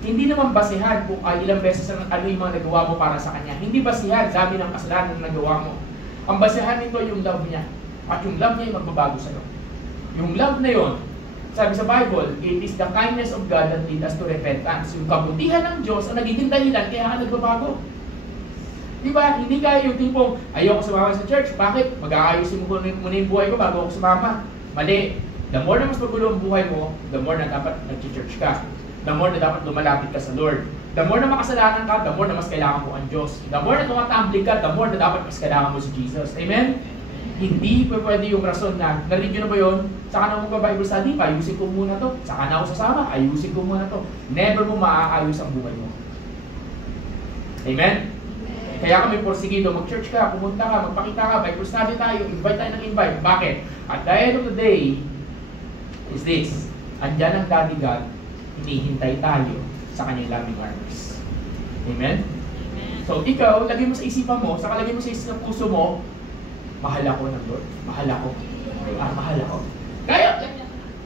Hindi naman basihan kung ilang beses ano yung mga nagawa mo para sa Kanya. Hindi basihan dami ng kasalanan na nagawa mo. Ang basihan nito yung love niya. At yung love niya yung magbabago sa'yo. Yung love na yon, sabi sa Bible, it is the kindness of God that leads us to repentance. Yung kabutihan ng Diyos ang nagiging dahilan kaya ka nagbabago. Diba? Hindi kaya yung tipong, ayoko sumama sa church. Bakit? Mag-aayusin mo muna yung buhay ko bago ako sumama. Mali. The more na mas magulo ang buhay mo, the more na dapat nag-church ka. The more na dapat lumalapit ka sa Lord. The more na makasalanan ka, the more na mas kailangan mo ang Diyos. The more na tumatambling ka, the more na dapat mas kailangan mo si Jesus. Amen? Hindi pa pwede yung rason na, narinig nyo na ba yun? Saka na mo ka Bible study, ayusin ko muna to. Saka na ako sasama, ayusin ko muna to. Never mo maaayos ang buhay mo. Amen? Kaya kami porsigido, mag-church ka, pumunta ka, magpakita ka, Bible study tayo, invite tayo ng invite. Bakit? At the end of the day, is this, andyan ang Daddy God, hinihintay tayo sa kanyang loving arms. Amen? So ikaw, lagay mo sa isipan mo, saka lagay mo sa isipan ng puso mo, mahal ako ng Lord. Mahal ako. Mahal ako. Kaya,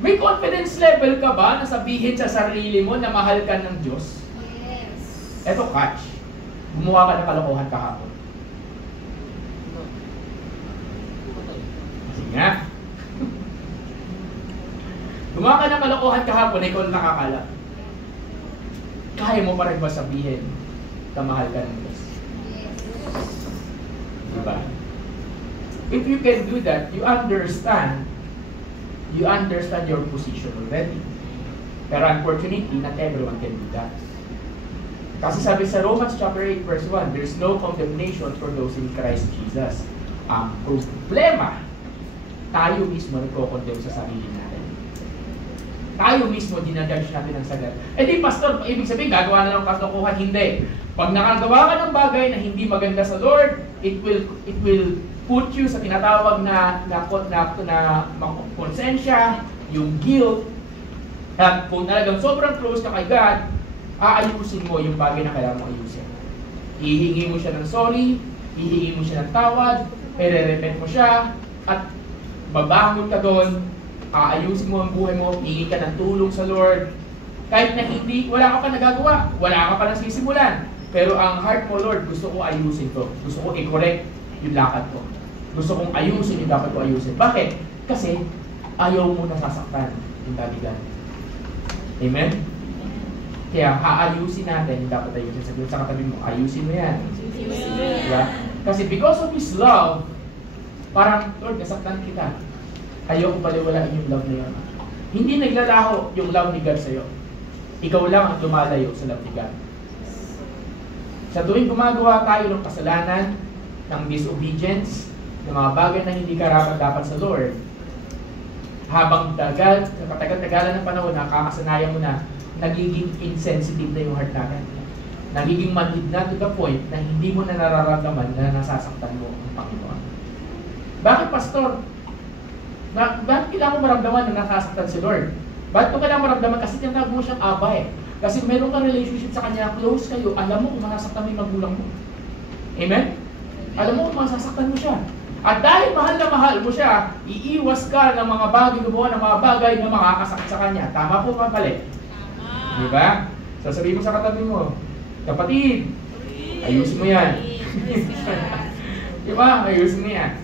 may confidence level ka ba na sabihin sa sarili mo na mahal ka ng Diyos? Yes. Eto, catch. Gumawa ka ng kalokohan kahapon. Kasi nga. Gumawa ka ng kalokohan kahapon, ikaw na nakakala. Kaya mo pa rin ba sabihin na mahal ka ng Diyos? Diba? If you can do that, you understand your position already. Pero unfortunately, not everyone can do that. Kasi sabi sa Romans chapter 8 verse 1, there's no condemnation for those in Christ Jesus. Ang problema, tayo mismo nagko-condemn sa sarili natin. Tayo mismo dinajudge natin ang sagat. Di pastor, ibig sabihin gagawa na ng katotohanan? Hindi. Pag nakagawa ka ng bagay na hindi maganda sa Lord, it will put you sa tinatawag na konsensya, yung guilt, at kung talagang sobrang close ka kay God, aayusin mo yung bagay na kailangan mo ayusin. Hihingi mo siya ng sorry, hihingi mo siya ng tawad, i-repent mo siya, at babangon ka doon, aayusin mo ang buhay mo, hihingi ka ng tulong sa Lord. Kahit na wala ka pa nagagawa, wala ka pa nasisimulan, pero ang heart mo, Lord, gusto ko ayusin to. Gusto ko i-correct yung lakad ko. Gusto kong ayusin yung dapat ko ayusin. Bakit? Kasi ayaw mo nasasaktan yung Daddy God. Amen? Kaya haayusin natin yung dapat ayusin. Sabi sa katabi mo, ayusin mo yan. Diba? Kasi because of His love, parang, Lord, nasaktan kita. Ayoko baliwalain yung love na yun. Hindi naglalaho yung love ni God sa'yo. Ikaw lang ang lumalayo sa love ni God. Sa tuwing gumagawa tayo ng kasalanan, ng disobedience, ng mga bagay na hindi karapat-dapat sa Lord, habang katagal-tagalan ng panahon, nakakasanayan mo na, nagiging insensitive na yung heart natin. Nagiging manhid na to the point na hindi mo na nararamdaman na nasasaktan mo ang Panginoon. Bakit, Pastor? Bakit kailangan mo maramdaman na nasasaktan si Lord? Bakit mo kailangan maramdaman? Kasi tinatawag mo siyang aba eh. Kasi meron kang relationship sa Kanya, close kayo, alam mo kung masasaktan mo yung magulang mo. Amen? Alam mo kung masasaktan mo siya. At dahil mahal na mahal mo siya, iiwas ka ng mga bagay, gumawa ng mga bagay na makakasakit sa Kanya. Tama po ba, mali? Tama. Diba? Sasabihin mo sa katabi mo, kapatid, ayusin mo yan. Diba? Ayusin mo yan.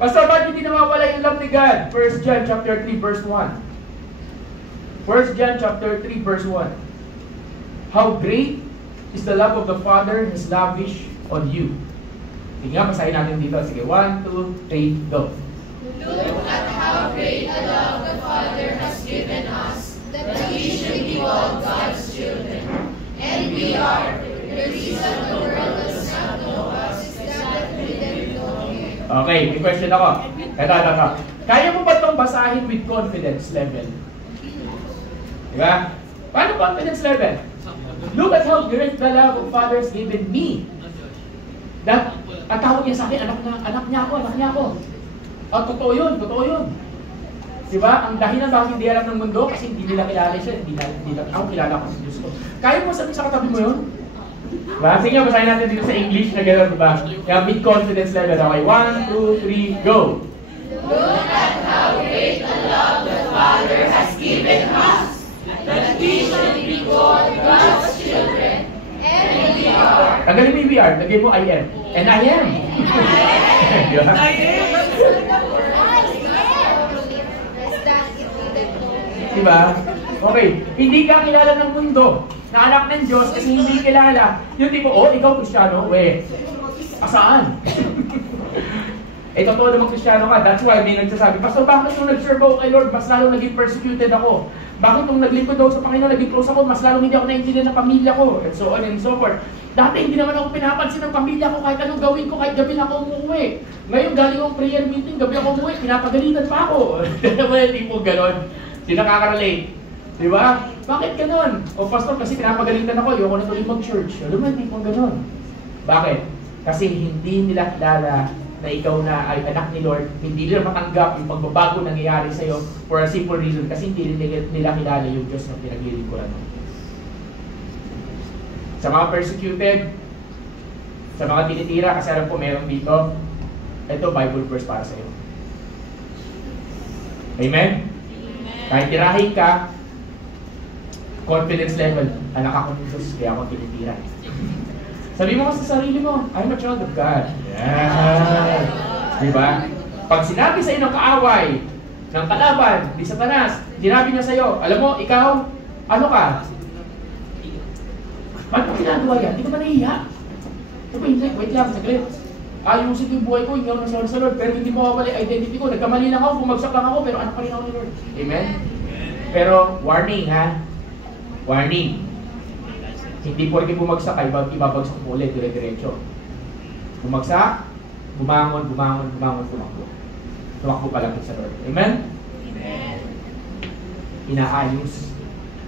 Basta ba't hindi nawawala yung love ni God? 1 John chapter 3 verse 1. 1 John chapter 3 verse 1. How great is the love of the Father has lavished on you. Sige nga, basahin natin dito. Sige, 1, 2, 3, go. Look at how great a love the Father has given us, that we should be called God's children. And we are. The reason the world does not know us is that we didn't know Him. Okay, may question ako. Ito. Kaya mo ba itong basahin with confidence level? Diba? Paano confidence level? Look at how great the love of Father has given me. That, ang tawag niya sa akin, anak niya ako. At totoo yun. Diba? Ang dahilan bakit hindi alam ng mundo, kasi hindi nila kilala siya, hindi ako kilala ko sa Diyos ko. Kaya mo sabihin sa katabi mo yun? Diba? Sige nga, basahin natin dito sa English na gano'n, diba? Kaya with confidence level. Okay, 1, 2, 3, go! Look at how great the love the Father has given us, that we should be called God's children. And we are. Tanggalin mo yung we are, lagay mo I am. And I am. Diba? Diba? Okay, hindi ka kilala ng mundo na anak ng Diyos kasi hindi kilala. Yung tipo, oh, ikaw Kristiyano? Asaan? Totoo namang Kristiyano ka. That's why may nagsasabi, Pastor, bakit nung nag-serve ako kay Lord, mas lalo naging persecuted ako? Bakit nung naglingkod ako sa Panginoon, naging close ako, mas lalo hindi ako naintindihan ng pamilya ko? And so on and so forth. Dati hindi naman ako pinapansin ng pamilya ko kahit anong gawin ko, kahit gabi na ako umuwi. Ngayon, galing akong prayer meeting, gabi ako umuwi, pinapagalitan pa ako. Diba, tipo ganon. Hindi nakaka-relate. Diba? Bakit ganon? O Pastor, kasi pinapagalitan ako, ayoko na tuloy mag-church. Alam mo, tipo ganon. Bakit? Kasi hindi nila kilala na ikaw na ay anak ni Lord, hindi nila matanggap yung pagbabago nangyayari sa'yo for a simple reason, kasi hindi nila kilala yung Diyos na pinaglilingkuran mo. Sa mga persecuted, sa mga tinitira, kasi alam ko meron dito, ito Bible verse para sa'yo. Amen? Kahit tirahin ka, confidence level, anak ako ng Diyos, kaya ako tinitira. Sabi mo sa sarili mo, I'm a child of God. Yeah. Diba? Pag sinabi sa inyo kaaway, ng kalaban, di Satanas, sinabi niya sa'yo, alam mo, ikaw, ano ka? Ba't mo ginagawa yan? Hindi ka ba nahiya? Sabi, wait lang, saglit. Ayusin ko yung buhay ko, hindi ako nasabi sa Lord, pero hindi mo mawawala identity ko. Nagkamali lang ako, bumagsak lang ako, pero anak pa rin ako ni Lord. Amen? Pero, warning ha? Warning. Hindi porke bumagsak ay ibabagsak mo ulit dire-diretso. Bumagsak, bumangon, tumakbo. Tumakbo palapit sa Lord. Amen? Amen. Inaayos.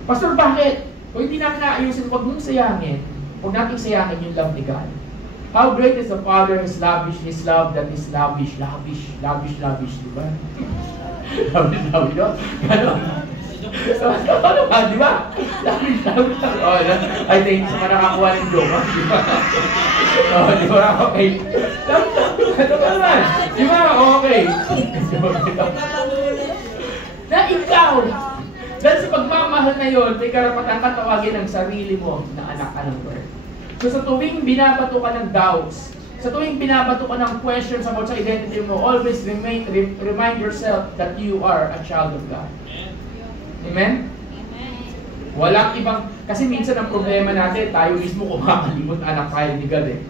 Pastor, bakit? Kung hindi namin naayusin, huwag mong sayangin. Huwag natin sayangin yung love ni God. How great is the Father has lavished His love that is lavish, di ba? lavish, no? Ganon. Ano ba, di ba? Lavish. Oh, I think, sa nakakuha ng joke, di ba? Oh, di ba? Okay. Ito ba naman? Di ba? Okay. Na ikaw, dahil sa pagmamahal na yun, may karapatan ka tawagin ang sarili mo na anak ka ng Lord. So sa tuwing binabato ka ng doubts, sa tuwing binabato ka ng questions about sa identity mo, always remind yourself that you are a child of God. Amen? Walang ibang, kasi minsan ang problema natin, tayo mismo kumakalimot anak tayo ni God eh.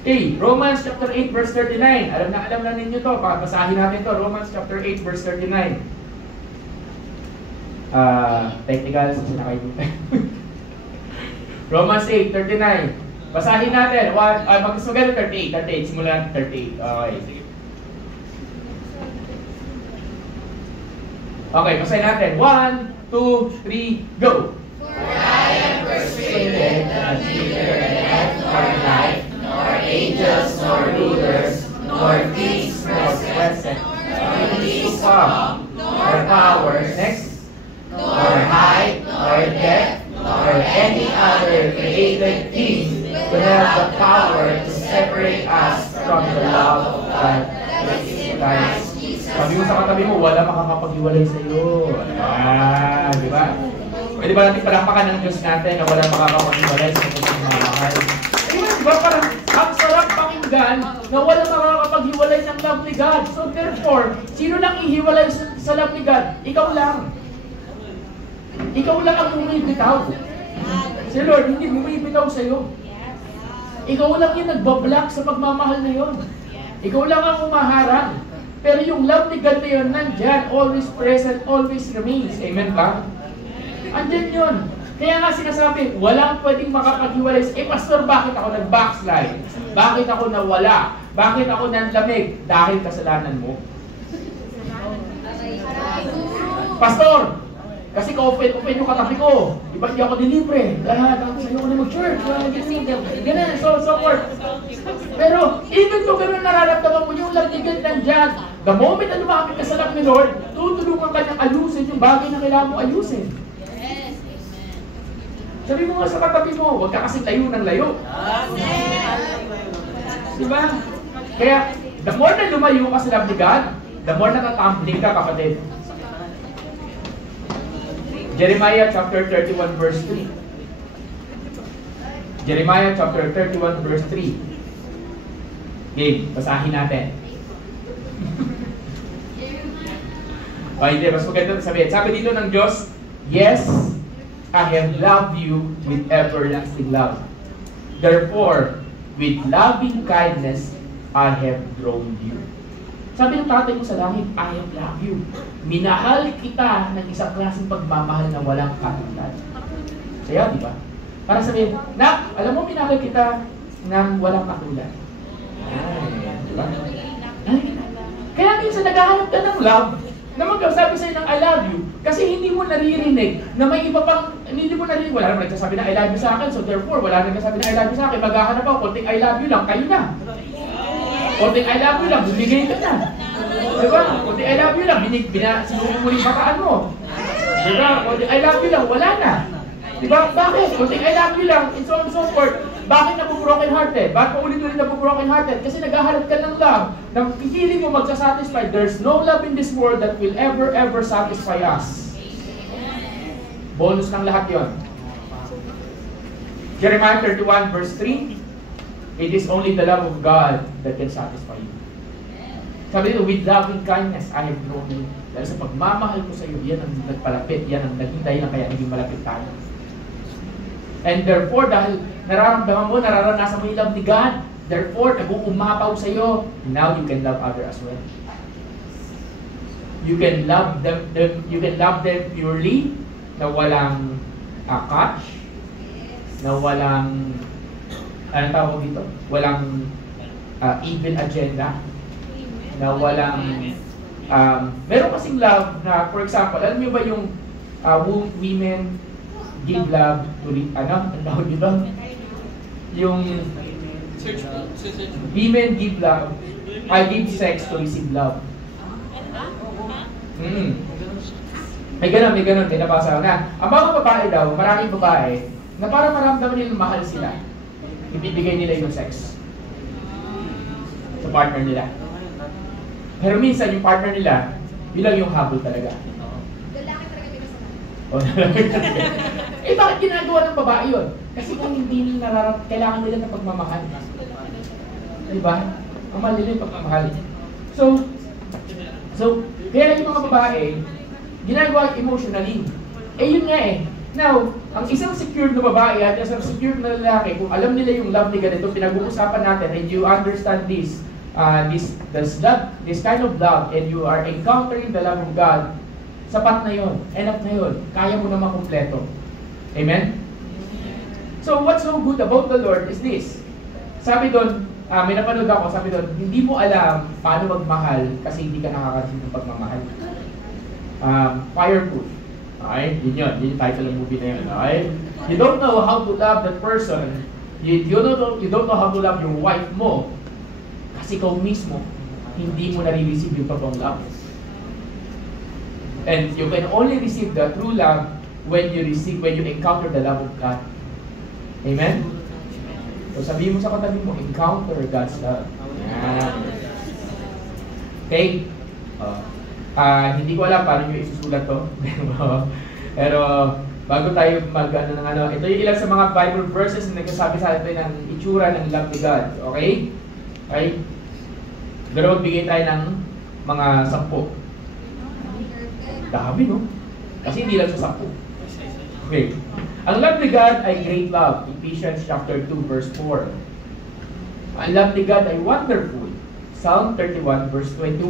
Okay, Romans chapter 8 verse 39. Alam na ninyo to, basahin natin to. Romans chapter 8 verse 39. Technical, sinakay mo. Romans 8:39. Basahin natin. Magkasugan 38. Simulan 38. Okay. Okay, basahin natin. 1, 2, 3, go! For I am persuaded that neither death nor life, nor angels, nor rulers, nor things present, nor things to come, nor powers, Next. nor height, nor depth, nor any other created thing will have the power to separate us from the love of God that is in Christ Jesus. Sabi mo sa katabi mo, wala makakapaghiwalay sa iyo. Di ba? Pwede ba natin palakpakan ng Diyos natin na wala makakapaghiwalay sa kanyang mga mahal? Di ba parang ang sarap pakinggan na wala makakapaghiwalay ng love ni God. So therefore, sino lang ihiwalay sa love ni God? Ikaw lang. Ikaw lang ang bumibitaw. Si Lord, hindi bumibitaw sa iyo. Ikaw lang yung nagbablock sa pagmamahal na yon. Ikaw lang ang umaharang. Pero yung love ni God na yun, nandyan, always present, always remains. Amen ba? Andyan yun. Kaya nga sinasabi, walang pwedeng makapaghiwalay. Pastor, bakit ako nag-backslide? Bakit ako nawala? Bakit ako nanlamig? Dahil kasalanan mo. Pastor, kasi ka-open yung katabi ko. Di ba hindi ako dilibre? Tapos ayoko na mag-church. Ganun, so forth. Pero, even though ganun nararamdaman mo yung lagnigan nandyan, the moment na lumapit ka sa love ni Lord, tutulungan ka niyang ayusin yung bagay na kailangan mo ayusin. Sabi mo nga sa katabi mo, huwag ka kasing layo ng layo. Diba? Kaya, the more na lumayo ka sa love ni God, the more natatumbling ka, kapatid. Jeremiah chapter 31 verse 3. Jeremiah chapter 31 verse 3. Okay, basahin natin. Hindi, mas maganda sabihin. Sabi dito ng Diyos, yes, I have loved you with everlasting love. Therefore, with loving kindness, I have drawn you. Sabi ng tatay ko sa langit, I have loved you. Minahal kita ng isang klaseng pagmamahal na walang katulad. Kaya, di ba? Para sabihin, Nak, alam mo, minahal kita ng walang katulad. Di ba? Kaya minsan naghahanap ka ng love na magsasabi sa'yo ng I love you kasi hindi mo naririnig na may iba pang, hindi mo naririnig, wala naman nagsasabi na I love you sa akin, so therefore, wala naman nagsasabi na I love you sa akin, maghahanap ako, konting I love you lang, kayo na. Konting I love you lang, bumigay ka na. Diba? Konting I love you lang, sinunod mo yung bataan mo. Diba? Konting I love you lang, wala na. Diba? Bakit? Konting I love you lang, and so on and so forth. Bakit nabu-broken hearted? Bakit paulit-ulit nabu-broken hearted? Kasi naghahanap ka ng love na hindi mo magsasatisfy. There's no love in this world that will ever satisfy us. Bonus ng lahat yon. Jeremiah 31 verse 3. It is only the love of God that can satisfy you. Sabi dito, with loving kindness, I have drawn you. Dahil sa pagmamahal ko sa iyo, yan ang nagpalapit, yan ang naghintay na kaya naging malapit tayo. And therefore, dahil nararamdaman mo, nararanasan mo yung love ni God, therefore, nag-uumapaw sa iyo, now you can love others as well. You can love them purely, na walang catch, na walang, anong tawag dito? Walang evil agenda, na walang, meron kasing love na, for example, alam niyo ba yung women give love to, ano tawag dito? Yung women give love, I give sex to receive love. May ganun, may nabasa ko na. Ang mga babae daw, maraming babae, na parang maramdaman nilang mahal sila. Ibibigay nila yung sex sa partner nila. Pero minsan yung partner nila, bilang yung habol talaga. Lalaki talaga Eh bakit ginagawa ng babae yun? Kasi kung hindi nila kailangan nila ng pagmamahal. Diba? Ang mahal nila yung pagmamahal. So, kaya yung mga babae, ginagawa emotionally. Eh yun nga eh, Now, ang isang secured na babae at isang secured na lalaki, kung alam nila yung love ni God, ito pinag-uusapan natin, and you understand this kind of love, and you are encountering the love of God, sapat na yun, enough na yun, kaya mo na makumpleto. Amen? So, what's so good about the Lord is this. Sabi doon, may napanood ako, sabi doon, hindi mo alam paano magmahal kasi hindi ka nakakasin ng pagmamahal. Fireproof. Okay? Yun yung title ng movie na yun. Okay? You don't know how to love that person. You don't know how to love your wife mo kasi ikaw mismo hindi mo nare-receive yung totoong love. And you can only receive the true love when you encounter the love of God. Amen? So sabihin mo sa katabi mo, encounter God's love. Yan. Okay? Hindi ko alam paano nyo isusulat to. Pero bago tayo ito yung ilan sa mga Bible verses na nagsasabi sa atin ng itsura ng love ni God. Okay? Okay? Pero magbigay tayo ng mga 10. Dami, no? Kasi hindi lang sa 10. Okay. Ang love ni God ay great love. Ephesians chapter 2 verse 4. Ang love ni God ay wonderful. Psalm 31 verse 21.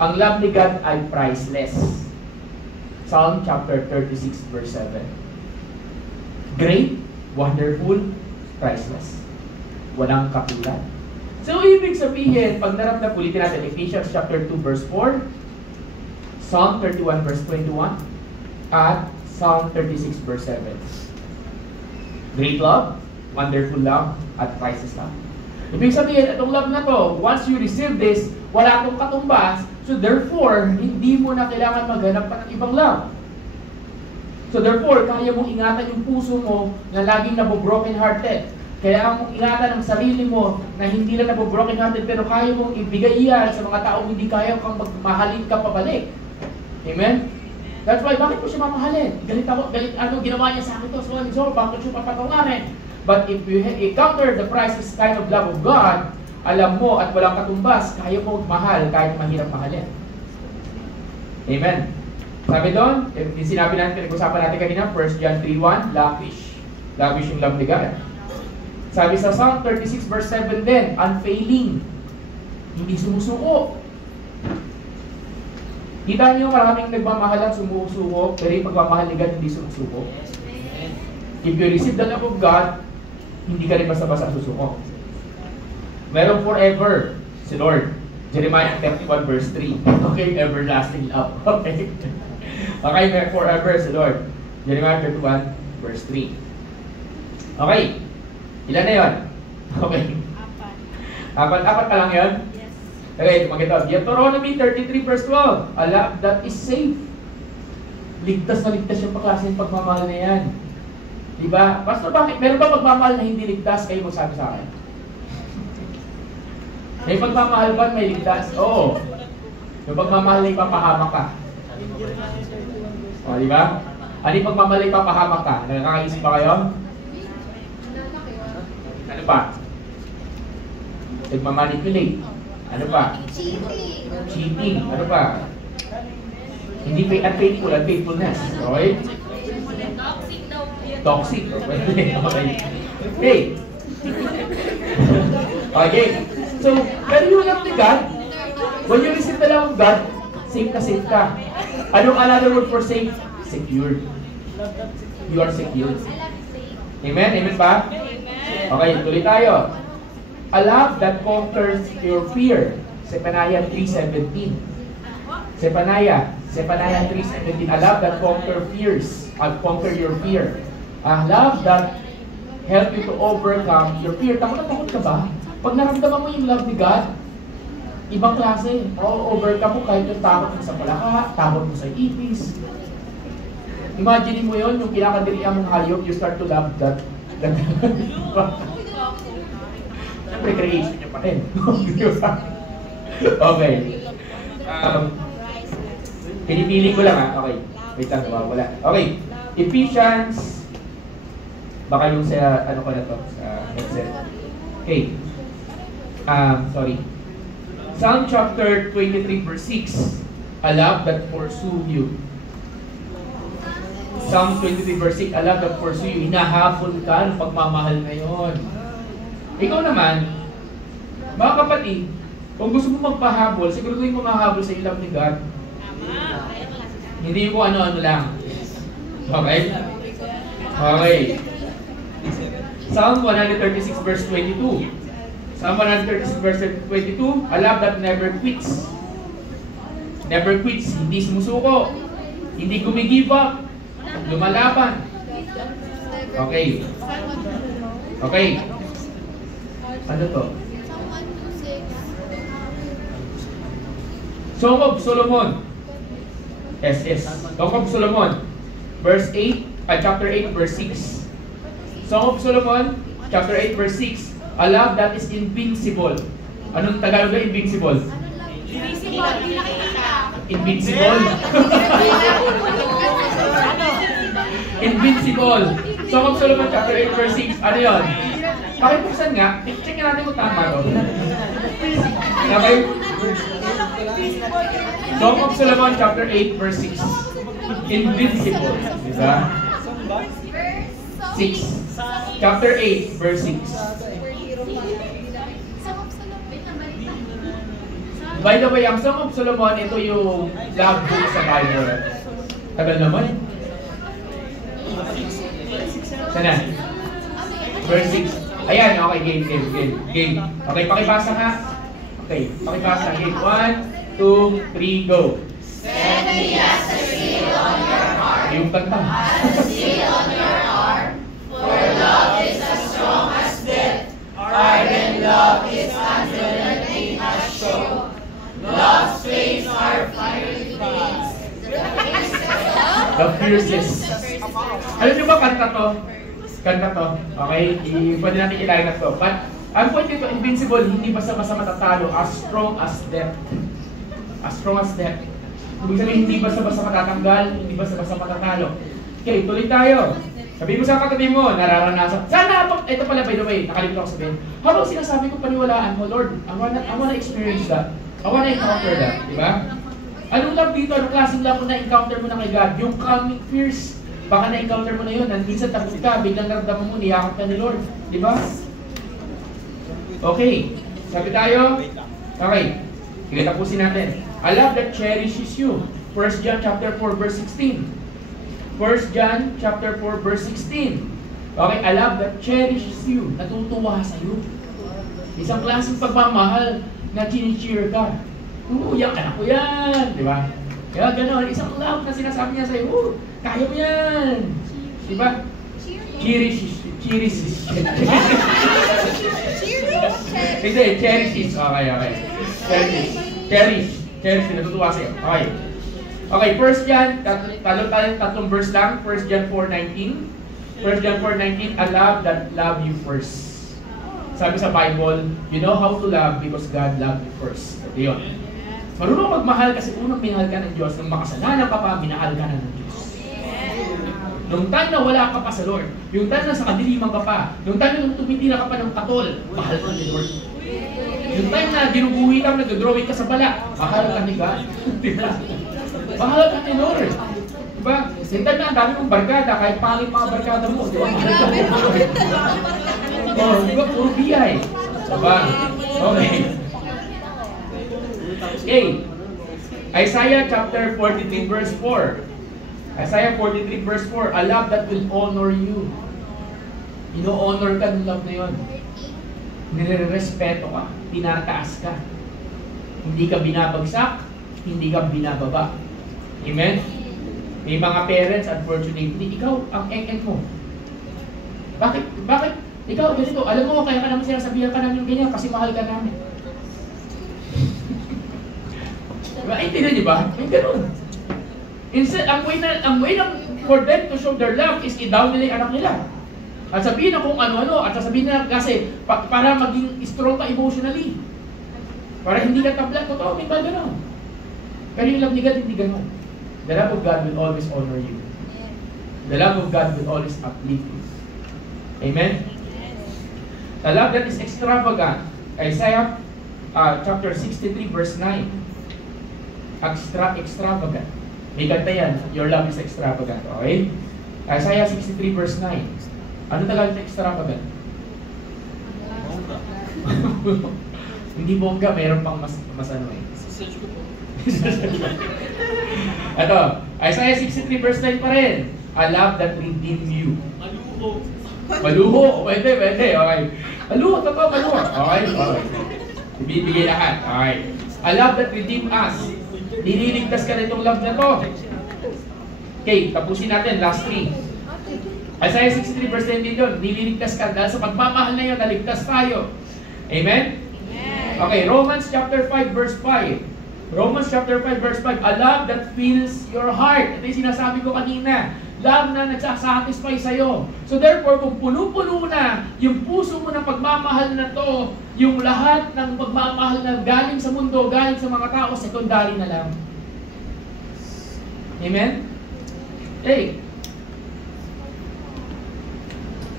Ang love ni God ay priceless. Psalm chapter 36 verse 7. Great, wonderful, priceless. Walang katulad. So, ibig sabihin, pag naramdam, ulitin natin, Ephesians chapter 2 verse 4, Psalm 31 verse 21, at Psalm 36 verse 7. Great love, wonderful love, at priceless love. Ibig sabihin, itong love na to, once you receive this, wala itong katumbas, so therefore, hindi mo na kailangan maghanap pa ng ibang love. So therefore, kaya mong ingatan yung puso mo na laging nabo-broken hearted. Kaya mong ingatan ang sarili mo na hindi lang nabo-broken hearted, pero kaya mong ibigay yan sa mga taong hindi kaya kang magmahalin ka pabalik. Amen? That's why, bakit ko siya mamahalin? Galit ginawa niya sa akin to, so and so, bakit siya papatawarin? But if you encounter the priceless kind of love of God, alam mo at walang katumbas, kaya mo magmahal kahit mahirap mahalin. Amen? Sabi doon, yung sinabi natin, pinag-usapan natin kanina, 1 John 3:1, lavish. Lavish yung love ni God. Sabi sa Psalm 36 verse 7 din, unfailing. Hindi sumusuko. Kita niyo maraming nagmamahalan sumusuko, pero yung pagmamahal ni God hindi sumusuko. If you receive the love of God, hindi ka rin basta-basta susuko. Merong forever si Lord. Jeremiah 31 verse 3. Okay, everlasting love. Okay. Okay, may forever si Lord. Jeremiah 31 verse 3. Okay. Ilan na yun? Okay. Apat pa lang yun? Okay, maganda. Deuteronomy 33 verse 12. A love that is safe. Ligtas na ligtas yung paklase ng pagmamahal na yan. Diba? Pastor, bakit? Meron ba pagmamahal na hindi ligtas? Kayo magsabi sa akin. May pagmamahal ba may ligtas? Oo. Yung pagmamahal na ipapahamak ka. O, diba? Ano yung pagmamahal na ipapahamak ka? Nakakaisip ba kayo? Ano pa? Nagmamanipulate. Ano pa? Cheating. Ano pa? Hindi unfaithful, unfaithfulness. Okay? Toxic. Okay. Okay. Okay. So, when you love God, when you receive the love of God, safe ka. Anong another word for safe? Secured. You are secured. Amen? Amen ba? Okay, tuloy tayo. A love that conquers your fear. Zephaniah 3:17. Zephaniah 3:17. A love that conquer your fear. A love that help you to overcome your fear. Takot ka ba? Pag naramdaman mo yung love ni God, ibang klase. Overcome mo kahit yung takot mo sa palaka, takot mo sa ipis. Imagine mo yun, yung kinakadirian mong hayop, you start to love that. Siyempre, creation niya pa rin. Okay. Pinipili ko lang ha. Okay. Wait lang, wala. Okay. Ephesians. Baka yung sa, ano ko na to, sa headset. Okay. Sorry. Psalm chapter 23 verse 6. A love that pursue you. Psalm 23 verse 6, a love that pursue you. Hinahabol ka ng pagmamahal na yon. Ikaw naman, mga kapatid, kung gusto mo magpahabol, siguraduhin mo mahabol sa love ni God. Hindi ko ano-ano lang. Okay? Okay. Psalm 136 verse 22. Psalm 136 verse 22, a love that never quits. Never quits, hindi sumusuko, hindi gumigive up, lumalaban. Okay. Okay. Ano to? Song of Solomon. SS. Song of Solomon. Verse 8, chapter 8, verse 6. Song of Solomon, chapter 8, verse 6. A love that is invincible. Anong Tagalog na invincible? Invincible. Invincible. Song of Solomon, chapter 8, verse 6. Ano yun? Pakibuksan nga. Check natin kung tama ito. Okay? Song of Solomon, chapter 8, verse 6. Invincible. Diba? 6. Chapter 8, verse 6. By the way, ang Song of Solomon, ito yung love book sa Bible. Tagal naman. Sana? Verse 6. Ayan, okay, game. Okay, pakibasa nga. Okay, pakibasa. Game. 1, 2, 3, go. Set me as a seal on your heart, Yung kanta. as a seal on your arm. For love is as strong as death. Ardent love is unrelenting as show. Love's flames are fiery flames. The fiercest. Alam niyo ba kanta to? Kanta to. Okay? Pwede natin i-line up to. But, ang point dito, invincible, hindi basta-basta matatalo. As strong as death. As strong as death. Ibig sabihin, hindi basta-basta matatanggal, hindi basta-basta matatalo. Okay, tuloy tayo. Sabihin mo sa katabi mo, nararanasan. Sana, ito pala by the way, nakalimutan ko sabihin. Habang sinasabi ko paniwalaan mo, Lord, I wanna experience that. I wanna encounter that. Diba? Anong love dito? Anong klaseng love mo na-encounter mo na kay God? Yung calming fears. Baka na-encounter mo na yun. Minsan tapos ka, biglang naramdaman mo, niyakap ka ni Lord. Diba? Okay. Sabi tayo. Okay. Sige, tapusin natin. A love that cherishes you. 1 John chapter 4 verse 16. 1 John chapter 4 verse 16. Okay, a love that cherishes you. Natutuwa sa iyo. Isang klaseng pagmamahal na chini-cheer ka. Yan, anak ko yan. Di ba? Kaya gano'n, isang love na sinasabi niya sa'yo, kaya mo yan. Di ba? Cherishes. Hindi, cherishes. Okay. Cherish. Natutuwa sa'yo. Okay. Okay, 1 John, tatlong verse lang. 1 John 4:19. 1 John 4:19, a love that love you first. Sabi sa Bible, you know how to love because God loved you first. Ito yun. Marunong magmahal kasi unang minahal ka ng Diyos. Nung makasalanan ka pa, minahal ka na ng Diyos. Nung time na wala ka pa sa Lord, yung time na sa kadiliman ka pa, yung time na tumitira ka pa ng katol, mahal ka ni Lord. Yung time na ginuguhi lang, nag-drawing ka sa bala, mahal ka ni God. Diba? Mahal ka ni Lord. Diba? Yung time na ang dami mong barkada, kahit pangit mga barkada mo. Diba? Oh, diba? Puro biyay. Diba? Okay. Okay. Isaiah chapter 43 verse 4. Isaiah 43 verse 4. A love that will honor you. Ino-honor ka ng love na yun. Nire-respeto ka. Tinataas ka. Hindi ka binabagsak. Hindi ka binababa. Amen? May mga parents, unfortunately, ikaw ang eng-eng mo. Bakit? Ikaw, ganito, alam mo, kaya ka naman sinasabihan ka namin ganyan kasi mahal ka namin. Diba? Intindihan niyo ba? May ganun. Instead, ang way ng for them to show their love is i-down nila yung anak nila. At sabihin na kung ano-ano, at sabihin na kasi para maging strong ka emotionally. Para hindi ka tabla, totoo, may ba ganun? Pero yung love ni God, hindi ganun. The love of God will always honor you. The love of God will always uplift you. Amen? The love that is extravagant. Isaiah chapter 63 verse 9. Extravagant. May kanta yan. Your love is extravagant. Okay? Isaiah 63 verse 9. Ano Tagalog na extravagant? Hindi bongga, mayroon pang mas ano eh. Search ko po. Ito, Isaiah 63 verse 9 pa rin. A love that redeemed you. Maluho. Maluho, pwede, okay. Maluho, totoo, maluho. Okay. Ibibigay lahat, okay. A love that redeemed us. Nililigtas ka na itong love na to. Okay, tapusin natin, last 3. Isaiah 63 verse 10 din yun. Nililigtas ka dahil sa pagmamahal na yun, naligtas tayo. Amen? Okay, Romans chapter 5 verse 5. Romans chapter 5 verse 5. A love that fills your heart. Ito yung sinasabi ko kanina. Love na nagsasatisfy sa'yo. So therefore, kung puno-puno na yung puso mo ng pagmamahal na to, yung lahat ng pagmamahal na galing sa mundo, galing sa mga tao, secondary na lang. Amen? Hey.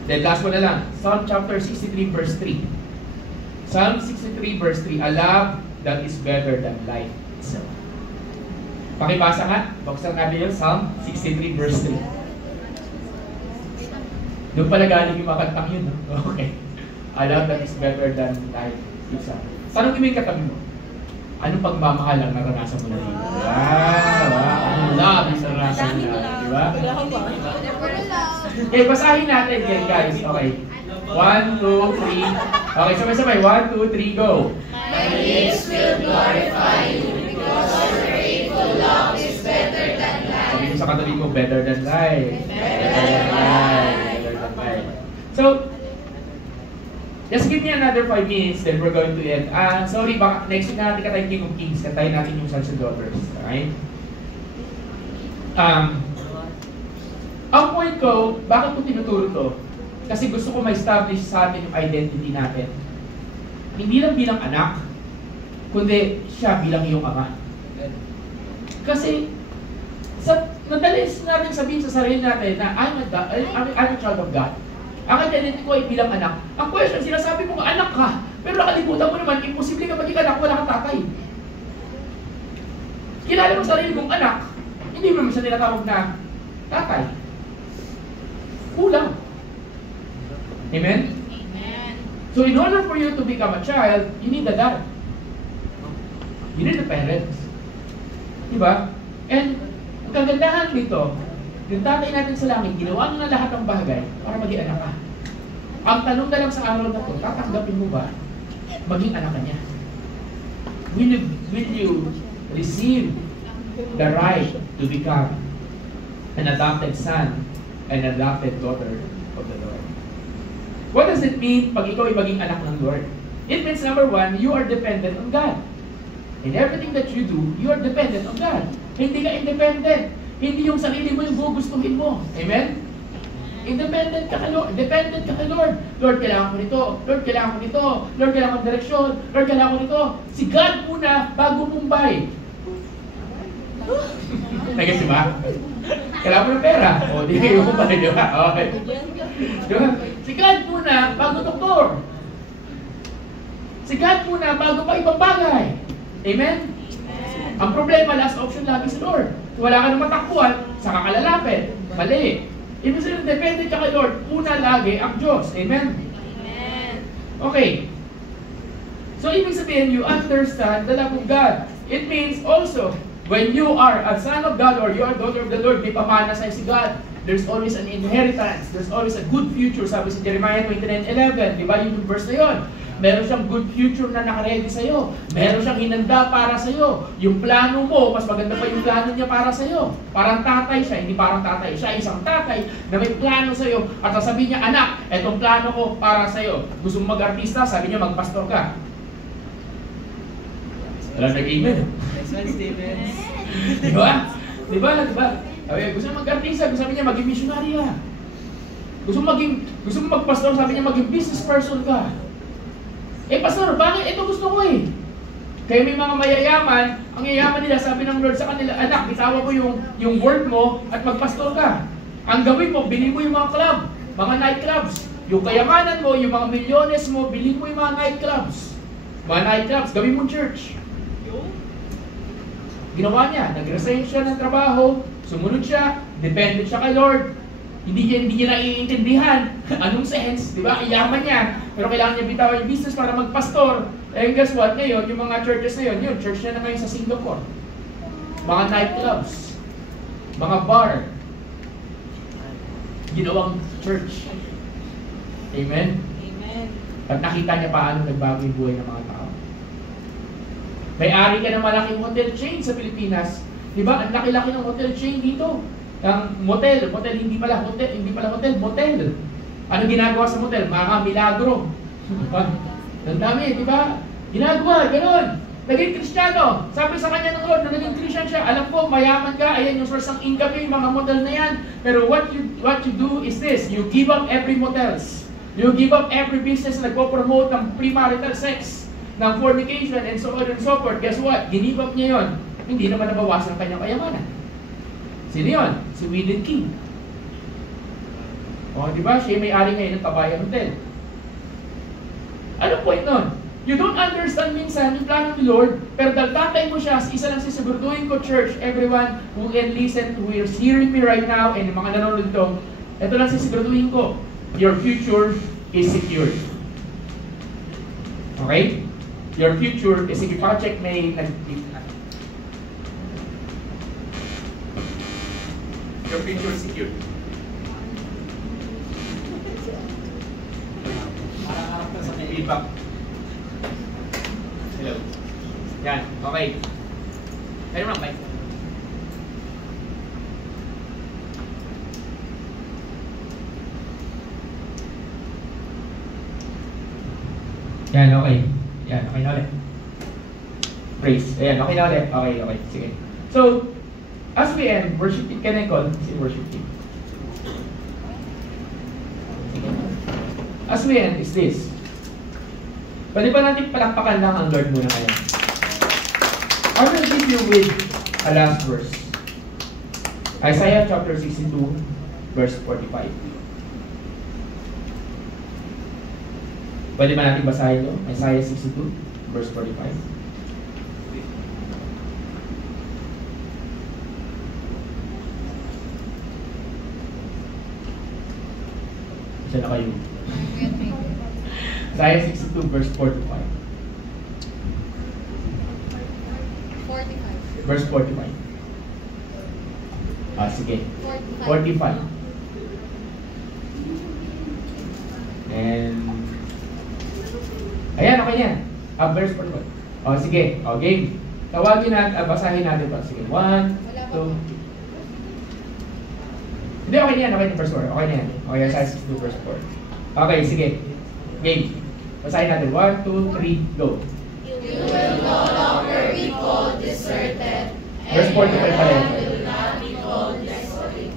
Then last one na lang. Psalm chapter 63 verse 3. Psalm 63 verse 3. A love that is better than life itself. Pakibasa nga. Buksan natin yun. Psalm 63 verse 3. Doon pala galing yung makantang yun. No? Okay. A love that is better than life itself. Tanong mo yung katabi mo. Anong pagmamahal ang naranasan mo na rin? Wow! Ang love ang naranasan mo na. Di ba? Okay, basahin natin yan guys. Okay. 1, 2, 3. Okay, sabay-sabay. 1, 2, 3, go. My lips will glorify you because your faithful love is better than life. Sabi ko sa katabi ko, better than life. Better than life. Better than life. So, just give me another 5 minutes, then we're going to end. Sorry, baka next week natin katay King of Kings. Kantayin natin yung Sons and Daughters. Alright? Ang point ko, bakit ko tinuturo to? Kasi gusto ko ma-establish sa atin yung identity natin. Hindi lang bilang anak, kundi siya bilang iyong ama. Kasi, nadali natin sabihin sa sarili natin na I'm a child of God. Ang identity ko ay bilang anak. Ang question, sinasabi mo nga anak ka, pero nakalimutan mo naman, imposible ka maging anak, wala kang tatay. Kilala mo sarili mong anak, hindi mo naman siya tinatawag na tatay. Kulang. Amen? Amen. So in order for you to become a child, you need a dad. You need a parents. Diba? And ang kagandahan dito, yung tatay natin sa langit, ginawa mo na lahat ng bagay para maging anak ka. Ang tanong na lang sa araw na to, tatanggapin mo ba maging anak ka niya? Will you receive the right to become an adopted son and adopted daughter of the Lord? What does it mean pag ikaw ay maging anak ng Lord? It means number 1, you are dependent on God. In everything that you do, you are dependent on God. Hindi ka independent. Hindi yung sarili mo yung gugustuhin mo. Amen? Independent ka kay Lord. Dependent ka kay Lord. Lord, kailangan ko nito. Lord, kailangan ko nito. Lord, kailangan ko direksyon. Lord, kailangan ko nito. Si God muna bago Mumbai. Nag-gets ba? Kailangan mo ng pera. O, di kayo Mumbai, di ba? Okay. Diba? Si God muna bago doktor. Si God muna bago pa ibang bagay. Amen? Ang problema, last option lagi si Lord. Wala ka nang matakbuhan, saka ka lalapit. Mali. Ibig sabihin, dependent ka kay Lord, una lagi ang Diyos. Amen? Amen. Okay. So, ibig sabihin, you understand the love of God. It means also, when you are a son of God or you are a daughter of the Lord, may pamana sa'yo si God. There's always an inheritance. There's always a good future. Sabi si Jeremiah 29:11. Di ba yung verse na yun? Meron siyang good future na nakaredy sa'yo. Meron siyang hinanda para sa'yo. Yung plano mo, mas maganda pa yung plano niya para sa'yo. Parang tatay siya, hindi parang tatay. Siya isang tatay na may plano sa'yo. At sasabihin niya, anak, etong plano ko para sa'yo. Gusto mo mag-artista, sabi niya, mag-pastor ka. Wala nag-amen. Di ba? Di ba? Di ba? Gusto mo mag-artista, sabi niya, maging missionary ka. Gusto mo mag-pastor, sabi niya, maging business person ka. Eh, pastor, bakit? Ito gusto ko eh. Kaya may mga mayayaman, ang yayaman nila, sabi ng Lord sa kanila, anak, bitawa mo yung work mo at magpastor ka. Ang gawin mo, bili mo yung mga club, mga night clubs. Yung kayamanan mo, yung mga milyones mo, bili mo yung mga night clubs. Mga night clubs, gawin mo church. Ginawa niya, nag-resign siya ng trabaho, sumunod siya, dependent siya kay Lord. Hindi niya naiintindihan anong sense, di ba? Iyaman niya, pero kailangan niya bitawan yung business para magpastor. Eh, guess what? Ngayon, yung mga churches na yun, church na ngayon sa Singapore. Mga nightclubs, mga bar, ginawang church. Amen? Amen. At nakita niya paano nagbago yung buhay ng mga tao. May-ari ka ng malaking hotel chain sa Pilipinas. Di ba? Ang laki-laki ng hotel chain dito. Ang motel, hindi pala hotel, motel. Ano ginagawa sa motel? Mga milagro. Ang dami, di ba? Ginagawa, gano'n. Naging Kristiyano. Sabi sa kanya ng Lord, na naging Christian siya. Alam ko, mayaman ka. Ayan yung source ng income yung mga motel na yan. Pero what you do is this. You give up every motels. You give up every business na nagpo-promote ng premarital sex, ng fornication, and so on and so forth. Guess what? Give up niya yon. Hindi naman nabawasan ang kanyang kayamanan. Sino yun? Si Willie King. O, di ba? Siya may-ari ngayon ng Kabayan Hotel. Ano point nun? You don't understand minsan yung plano ni Lord, pero dagdatay mo siya, isa lang sisiguraduhin ko, church, everyone who can listen, who is hearing me right now, and yung mga nanonood ito, ito lang sisiguraduhin ko, your future is secured. Okay? Your future is secured. Paka-check may your future is secured. Feedback. Hello. Yan, okay. Pero lang, bye. Yan, okay. Yan, okay na ulit. Praise. Ayan, okay na ulit. Okay. Sige. So, as we end, worship team. Can I call? Si worship team. As we end is this. Pwede ba natin palakpakan lang ang Lord muna ngayon? I will leave you with a last verse. Isaiah chapter 62, verse 45. Pwede ba natin basahin ito? Isaiah 62, verse 45. Isa na kayo. Isaiah 62, verse 45. 45. Verse 45. Sige. 45. And ayan, okay yan. Verse 45. Sige. Game. Tawagin natin, basahin natin pa. Sige. 1, 2. Hindi, okay na yan. Okay na verse 4. Okay na yan. Okay, Isaiah 62, verse 4. Okay, sige. Game. Basahin natin. 1, 2, 3, go. You will no longer be called deserted, Verse 45 pa rin. will not be called desolate.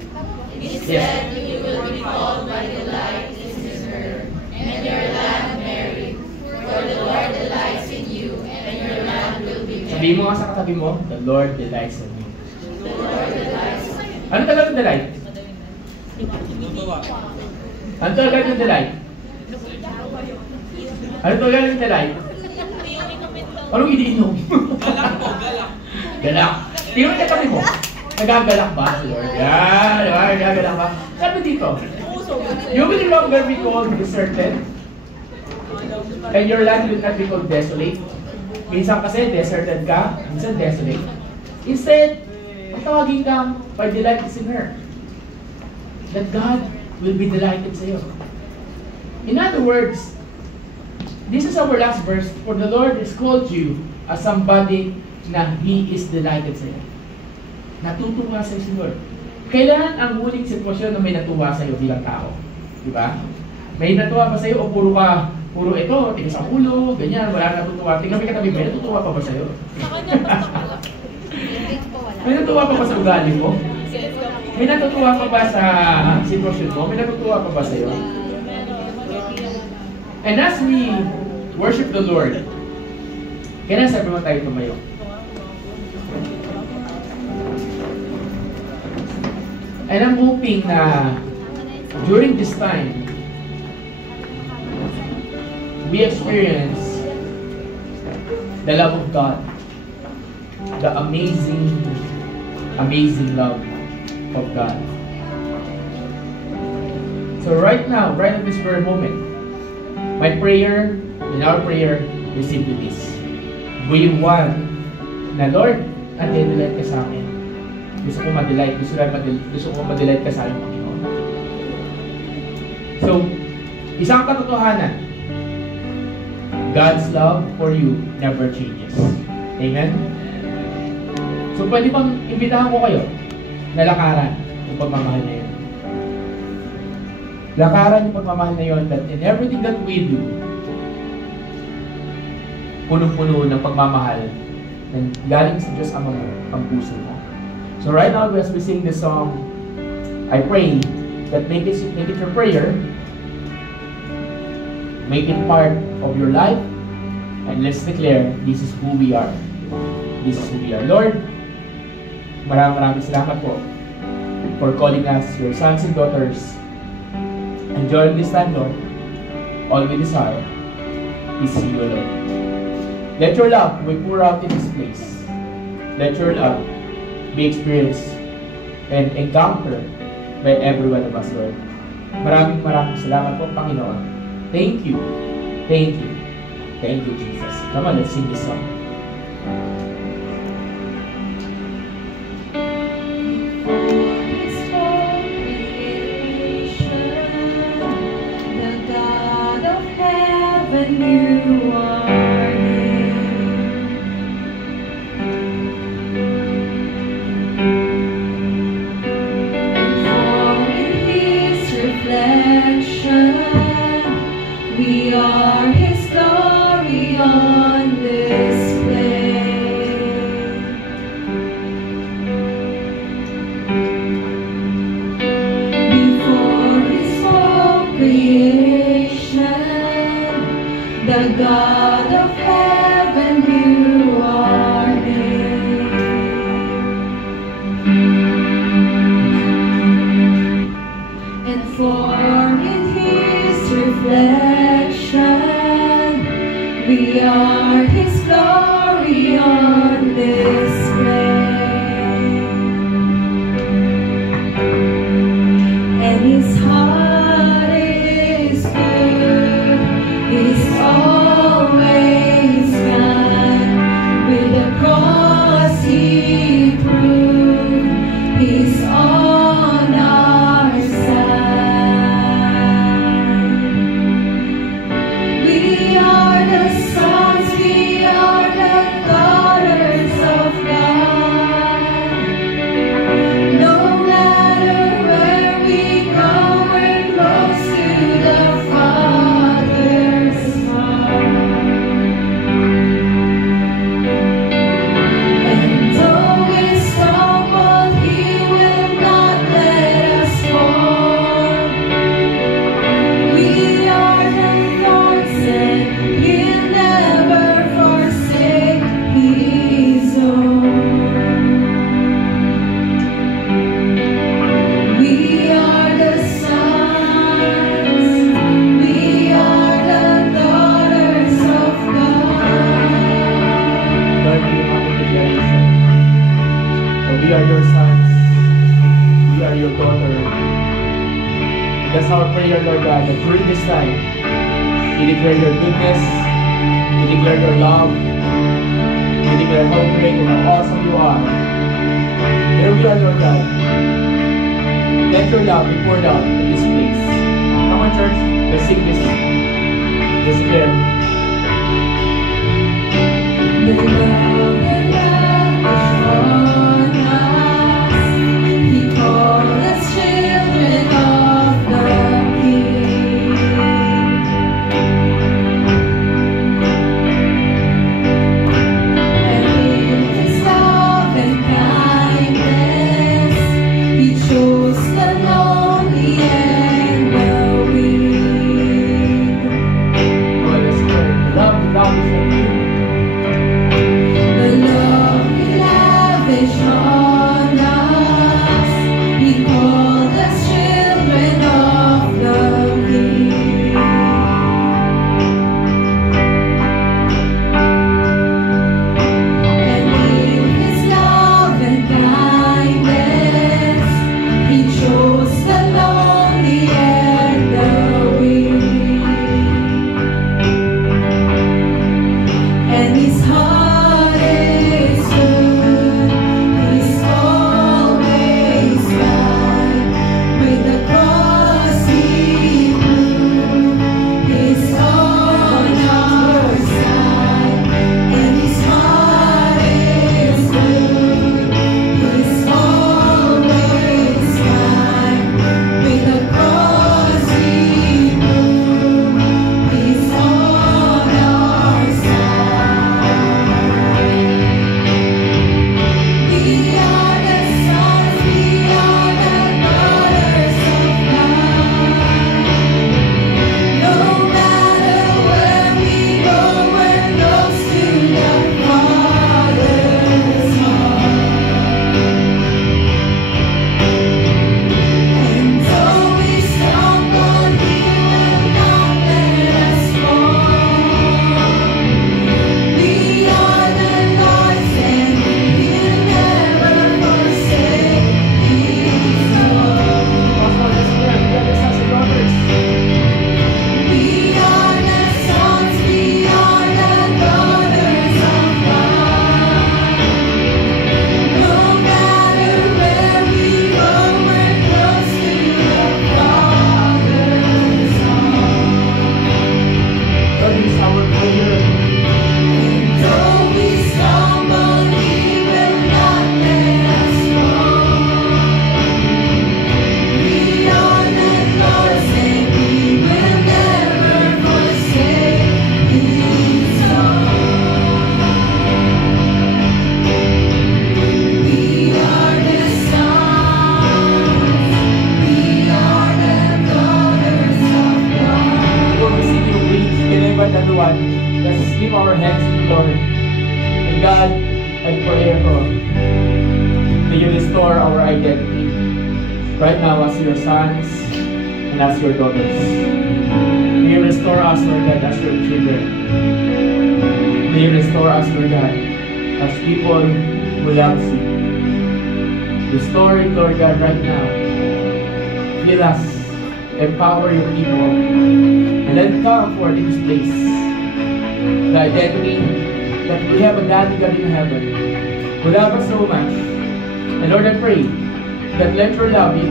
Yes. Instead, you will be called by the light in His mirror, and your land merry. For the Lord delights in you, and your land will be merry. Sabihin mo nga sa katabi mo, the Lord delights in you. The Lord delights in you. Ano talaga yung delight? Ano talaga yung delight? Ano talaga yung delight? Anong iniinom? Galak. Tingnan mo yung katabi mo. Nagagalak ba si Lord? Yan, diba? Nagagalak ba? Sabi dito, you will no longer be called deserted, and your land will not be called desolate. Minsan kasi deserted ka, minsan desolate. Instead, patawagin kang by delight is in her. That God will be delighted sa iyo. In other words, this is our last verse, for the Lord has called you as somebody na He is delighted sa iyo. Natutuwa sa iyo si Lord. Kailan ang huling sitwasyon na may natuwa sa iyo bilang tao? Diba? May natuwa ba sa iyo o puro ito, tigas ang ulo, ganyan, wala natutuwa. Tingnan mo yung katabi, may natutuwa pa ba sa iyo? Sa kanya, basta wala. May natutuwa pa ba sa ugali mo? May natutuwa pa ba sa sitwasyon mo? May natutuwa pa ba sa iyo? And as we worship the Lord, kaya nasa everyone tayo tumayo. And I'm hoping na during this time, we experience the love of God, the amazing, amazing love of God. So right now, right at this very moment, my prayer, in our prayer, is simply this. We want na Lord, delight ka sa akin. Gusto ko ma-delight. Gusto ko ma-delight ka sa akin, Panginoon. So, isang katotohanan, God's love for you never changes. Amen? So, pwede bang imbitahan ko kayo na lakaran yung pagmamahal na yun. Lakaran yung pagmamahal na yun that in everything that we do, punong-puno ng pagmamahal and galing sa Diyos ang puso mo. So right now, as we sing this song, I pray that make it your prayer, make it part of your life, and let's declare, this is who we are. This is who we are. Lord, maraming salamat po for calling us your sons and daughters. And during this time, Lord, all we desire is see you alone. Let your love be poured out in this place. Let your love be experienced and encountered by every one of us, Lord. Maraming salamat po, Panginoon. Thank you. Thank you. Thank you, Jesus. Come on, let's sing this song. You are we are His glory on display. Before His whole creation, the God of heaven, you are name. And formed in His reflection, we are His glory on display. And His heart is good, He's always kind. With the cross He proved He's on our side. We are the sons, we are the daughters of God. No matter where we go, we're close to the Father's heart. And though we stumble, He will not let us fall. We are the thorns, and He'll never forsake His own. We are the sons, we are the daughters of God. Lord, we have a declaration. So we are your sons. We are your daughter. And that's our prayer, Lord God, that during this time, we declare your goodness, we declare your love, we declare how great and how awesome you are. Here we are, Lord God. Let your love be poured out in this place. Come on, church. Let's sing this. Let's declare. The love that lavished on us, He called us children of the King. And in His love and kindness, He chose the lonely and the weak. Oh, let's declare. The love is from you. The love He lavished on us, He called us children of the King. And in His love and kindness, He chose the lonely and restore our identity right now as your sons and as your daughters. May you restore us, Lord God, as your children. May you restore us, Lord God, as people who love you. Restore it, Lord God, right now. Fill us, empower your people, and let it come forth in this place. The identity that we have a daddy God in heaven who love us so much. And Lord, I pray that let your love be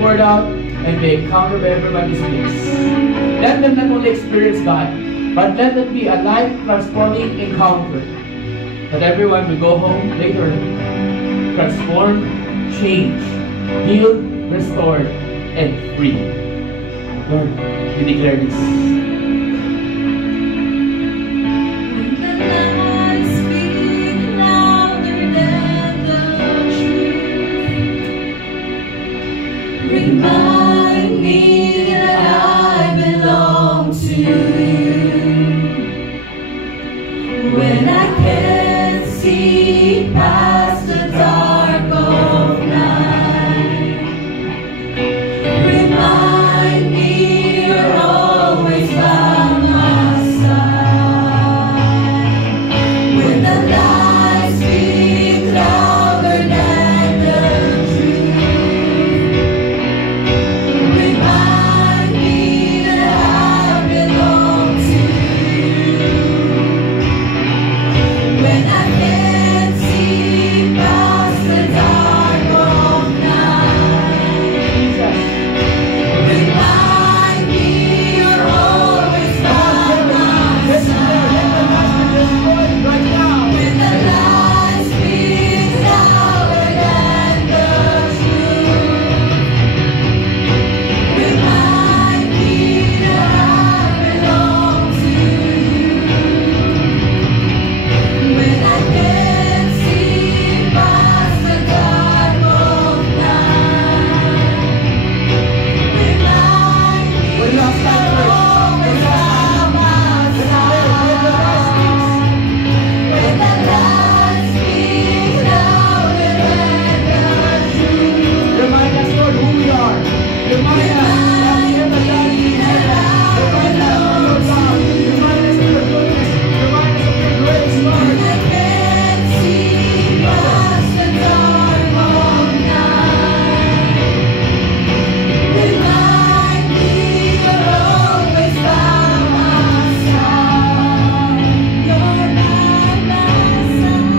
poured out and be encountered by everyone in this place. Let them not only experience God, but let it be a life-transforming encounter. That everyone will go home later transformed, changed, healed, restored, and free. Lord, we declare this. Remind me that I belong to you. When I can't see past the dark of night, remind me you're always by my side. When the lies speak louder than the truth, remind me that I belong to you. When I can't see past the dark of night, remind me you're always by my side. When the lies speak louder than the truth, remind me that I belong to you. When I can't see past the dark of night, remind me One last time, you're always by my side. When the lies speak louder than the truth, Remind us, Lord, who we are. Remind us that we have a daddy in heaven. Remind us of your love. Remind us of your goodness. Remind us of your grace, when Lord. I can't see past the dark of night, remind me you're always by my side. You're by my side.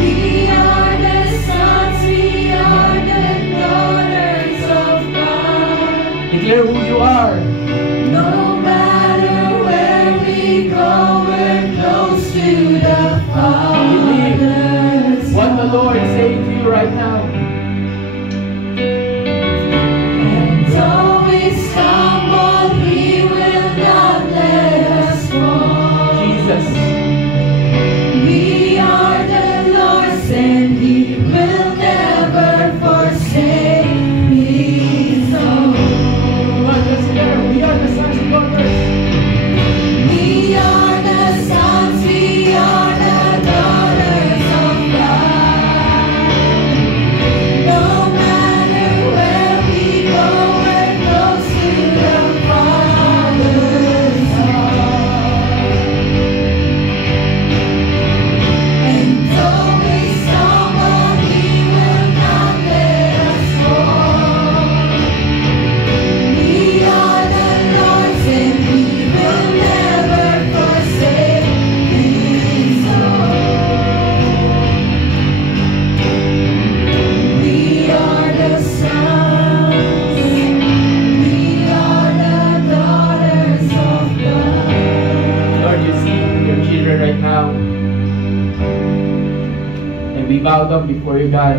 We are the sons, we are the daughters of God. Declare who you are. No matter where we go, we're close to the Father's What the Lord is saying to you right now. And though we stumble, He will not let us fall. Jesus. We are the Lord's, and He will never forsake His own. Come on, let's declare. We are the sons and daughters. We are the sons, we are the daughters of God. No matter where we go, we're close to the Father's heart. And though we stumble, He will not let us fall. We are the Lord's, and He will never forsake His own. We are the sons, we are the daughters of God. Lord, you see your children right now. And we bow down before you, God.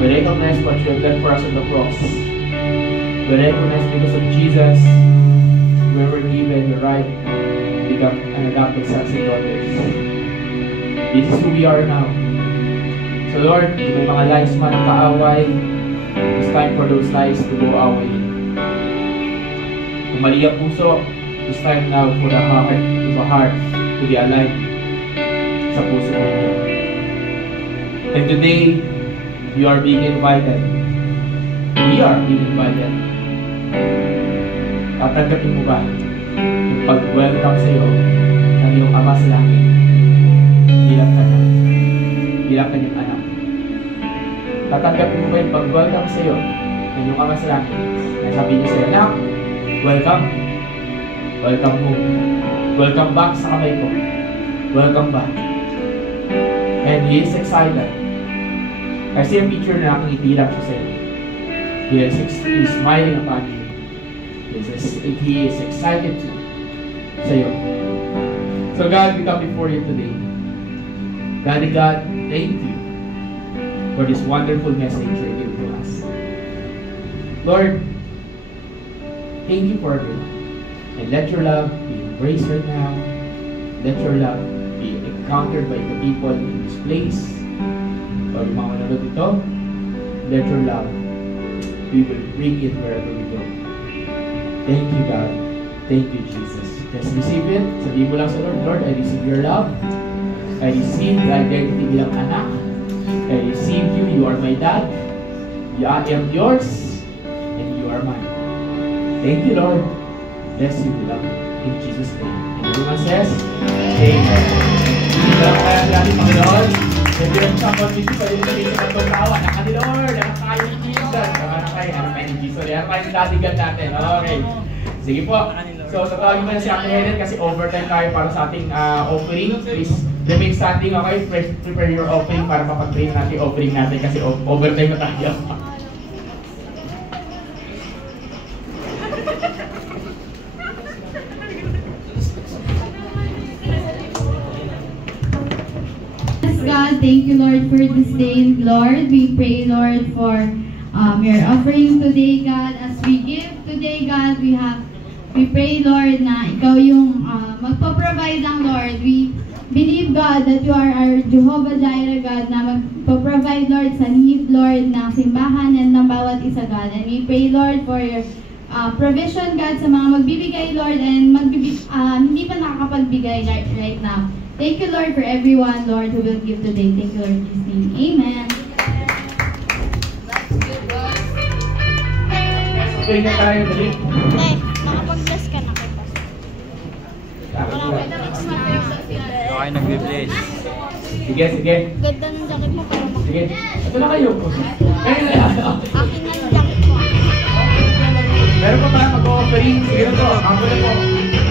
We recognize what you have done for us on the cross. We recognize because of Jesus, we were given the right to become an adopted sons and daughters. This is who we are now. So Lord, kung may mga lies man ang kaaway, it's time for those lies to go away. Kung mali ang puso, it's time now for the heart to be aligned sa puso ninyo. And today, you are being invited. We are being invited. Tatanggapin mo ba yung pag-welcome sa iyo ng iyong Ama sa langit bilang kanyang anak? Tatanggapin mo ba yung pag-welcome sa iyo ng iyong Ama sa langit na sabi niya sa iyo, anak, welcome. Welcome home. Welcome back sa kamay ko. Welcome back. And He is excited. I see a picture na nakangiti lang siya sa iyo. He is smiling upon you. He is excited to sa iyo. So God, we come before you today. Daddy God, thank you for this wonderful message you gave to us. Lord, thank you for it. And let your love be embraced right now. Let your love be encountered by the people in this place. O yung mga manonood dito, let your love, we will bring it wherever we go. Thank you, God. Thank you, Jesus. Just receive it. Sabihin mo lang sa Lord, Lord, I receive your love. I receive the identity bilang anak. I receive you. You are my dad. I am yours. And you are mine. Thank you, Lord. Bless you, beloved. In Jesus' name. And everyone says, Amen. Salamat kaya ang lahat, Panginoon. May pinag-sample dito sa rin sa katong tao. Anak ka ni Lord. Anak kayo ni Jesus. Anak kayo ni Jesus. Anak kayo ni dadigan natin. Okay. Sige po. So, tatawagin mo na si Ate Helen kasi overtime tayo para sa ating offering. Please remain standing, okay? Prepare your offering para mapag-pray natin offering natin kasi overtime na tayo. God, thank you, Lord, for this day. Lord, we pray, Lord, for your offering today, God. As we give today, God, we pray, Lord, na ikaw yung magpo-provide lang, Lord. We believe, God, that you are our Jehovah Jireh, God, na magpo-provide, Lord, sa need, Lord, ng simbahan and ng bawat isa, God. And we pray, Lord, for your provision, God, sa mga magbibigay, Lord, and hindi pa nakakapagbigay right now. Thank you, Lord, for everyone, Lord, who will give today. Thank you, Lord, in His name. Amen. Okay na tayo, dali. Nakapag-bless ka na kay Pastor. Okay, nag-bless. Sige. Ganda ng jacket mo para Sige. Ito na kayo. Kaya na yan. Akin na yung jacket mo. Meron pa ba mag-offering? Sige na to. Ako na po.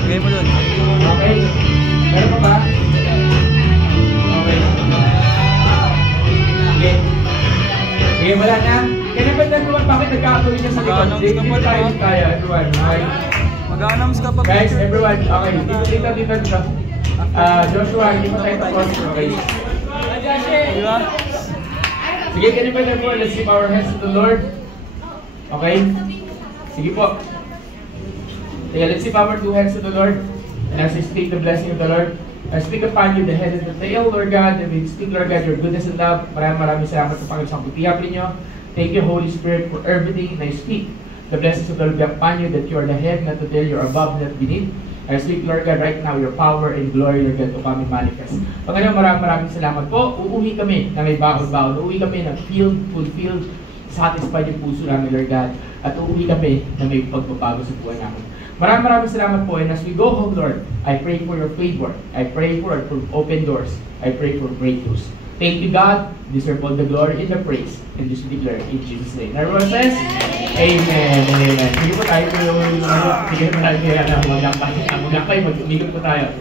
Bigay mo dun. Okay. Meron pa ba? Okay. Sige. Sige, wala na. Kaya ba everyone, bakit nagkakatuloy niya sa likod? Dito tayo, everyone. Okay. Mag-announce ka pa. Guys, everyone, okay. Dito. Joshua, hindi pa tayo tapos. Okay. Di ba? Sige, kaya ba everyone, let's give our hands to the Lord. Okay? Sige po. Yeah, let's give our two hands to the Lord. And as we speak the blessing of the Lord, I speak upon you the head and the tail, Lord God, and we speak, Lord God, your goodness and love. Maraming salamat sa Panginoon sa pagtiyap ninyo. Thank you, Holy Spirit, for everything. And I speak the blessings of the Lord be upon you, that you are the head, not the tail, you are above, not beneath. I speak, Lord God, right now, your power and glory, Lord God, to come and manifest. Panginoon, maraming salamat po. Uuwi kami na may baon-baon. Uuwi kami na fulfilled, satisfied yung puso namin, Lord God. At uuwi kami na may pagbabago sa buhay namin. Maraming salamat po. And as we go home, Lord, I pray for your favor. I pray for open doors. I pray for breakthroughs. Thank you, God. Deserve all the glory and the praise. And just declare in Jesus' name. Everyone says, Amen. Amen. Sige po tayo po yung sige po tayo kaya na maglampay. Mag-umikot po tayo.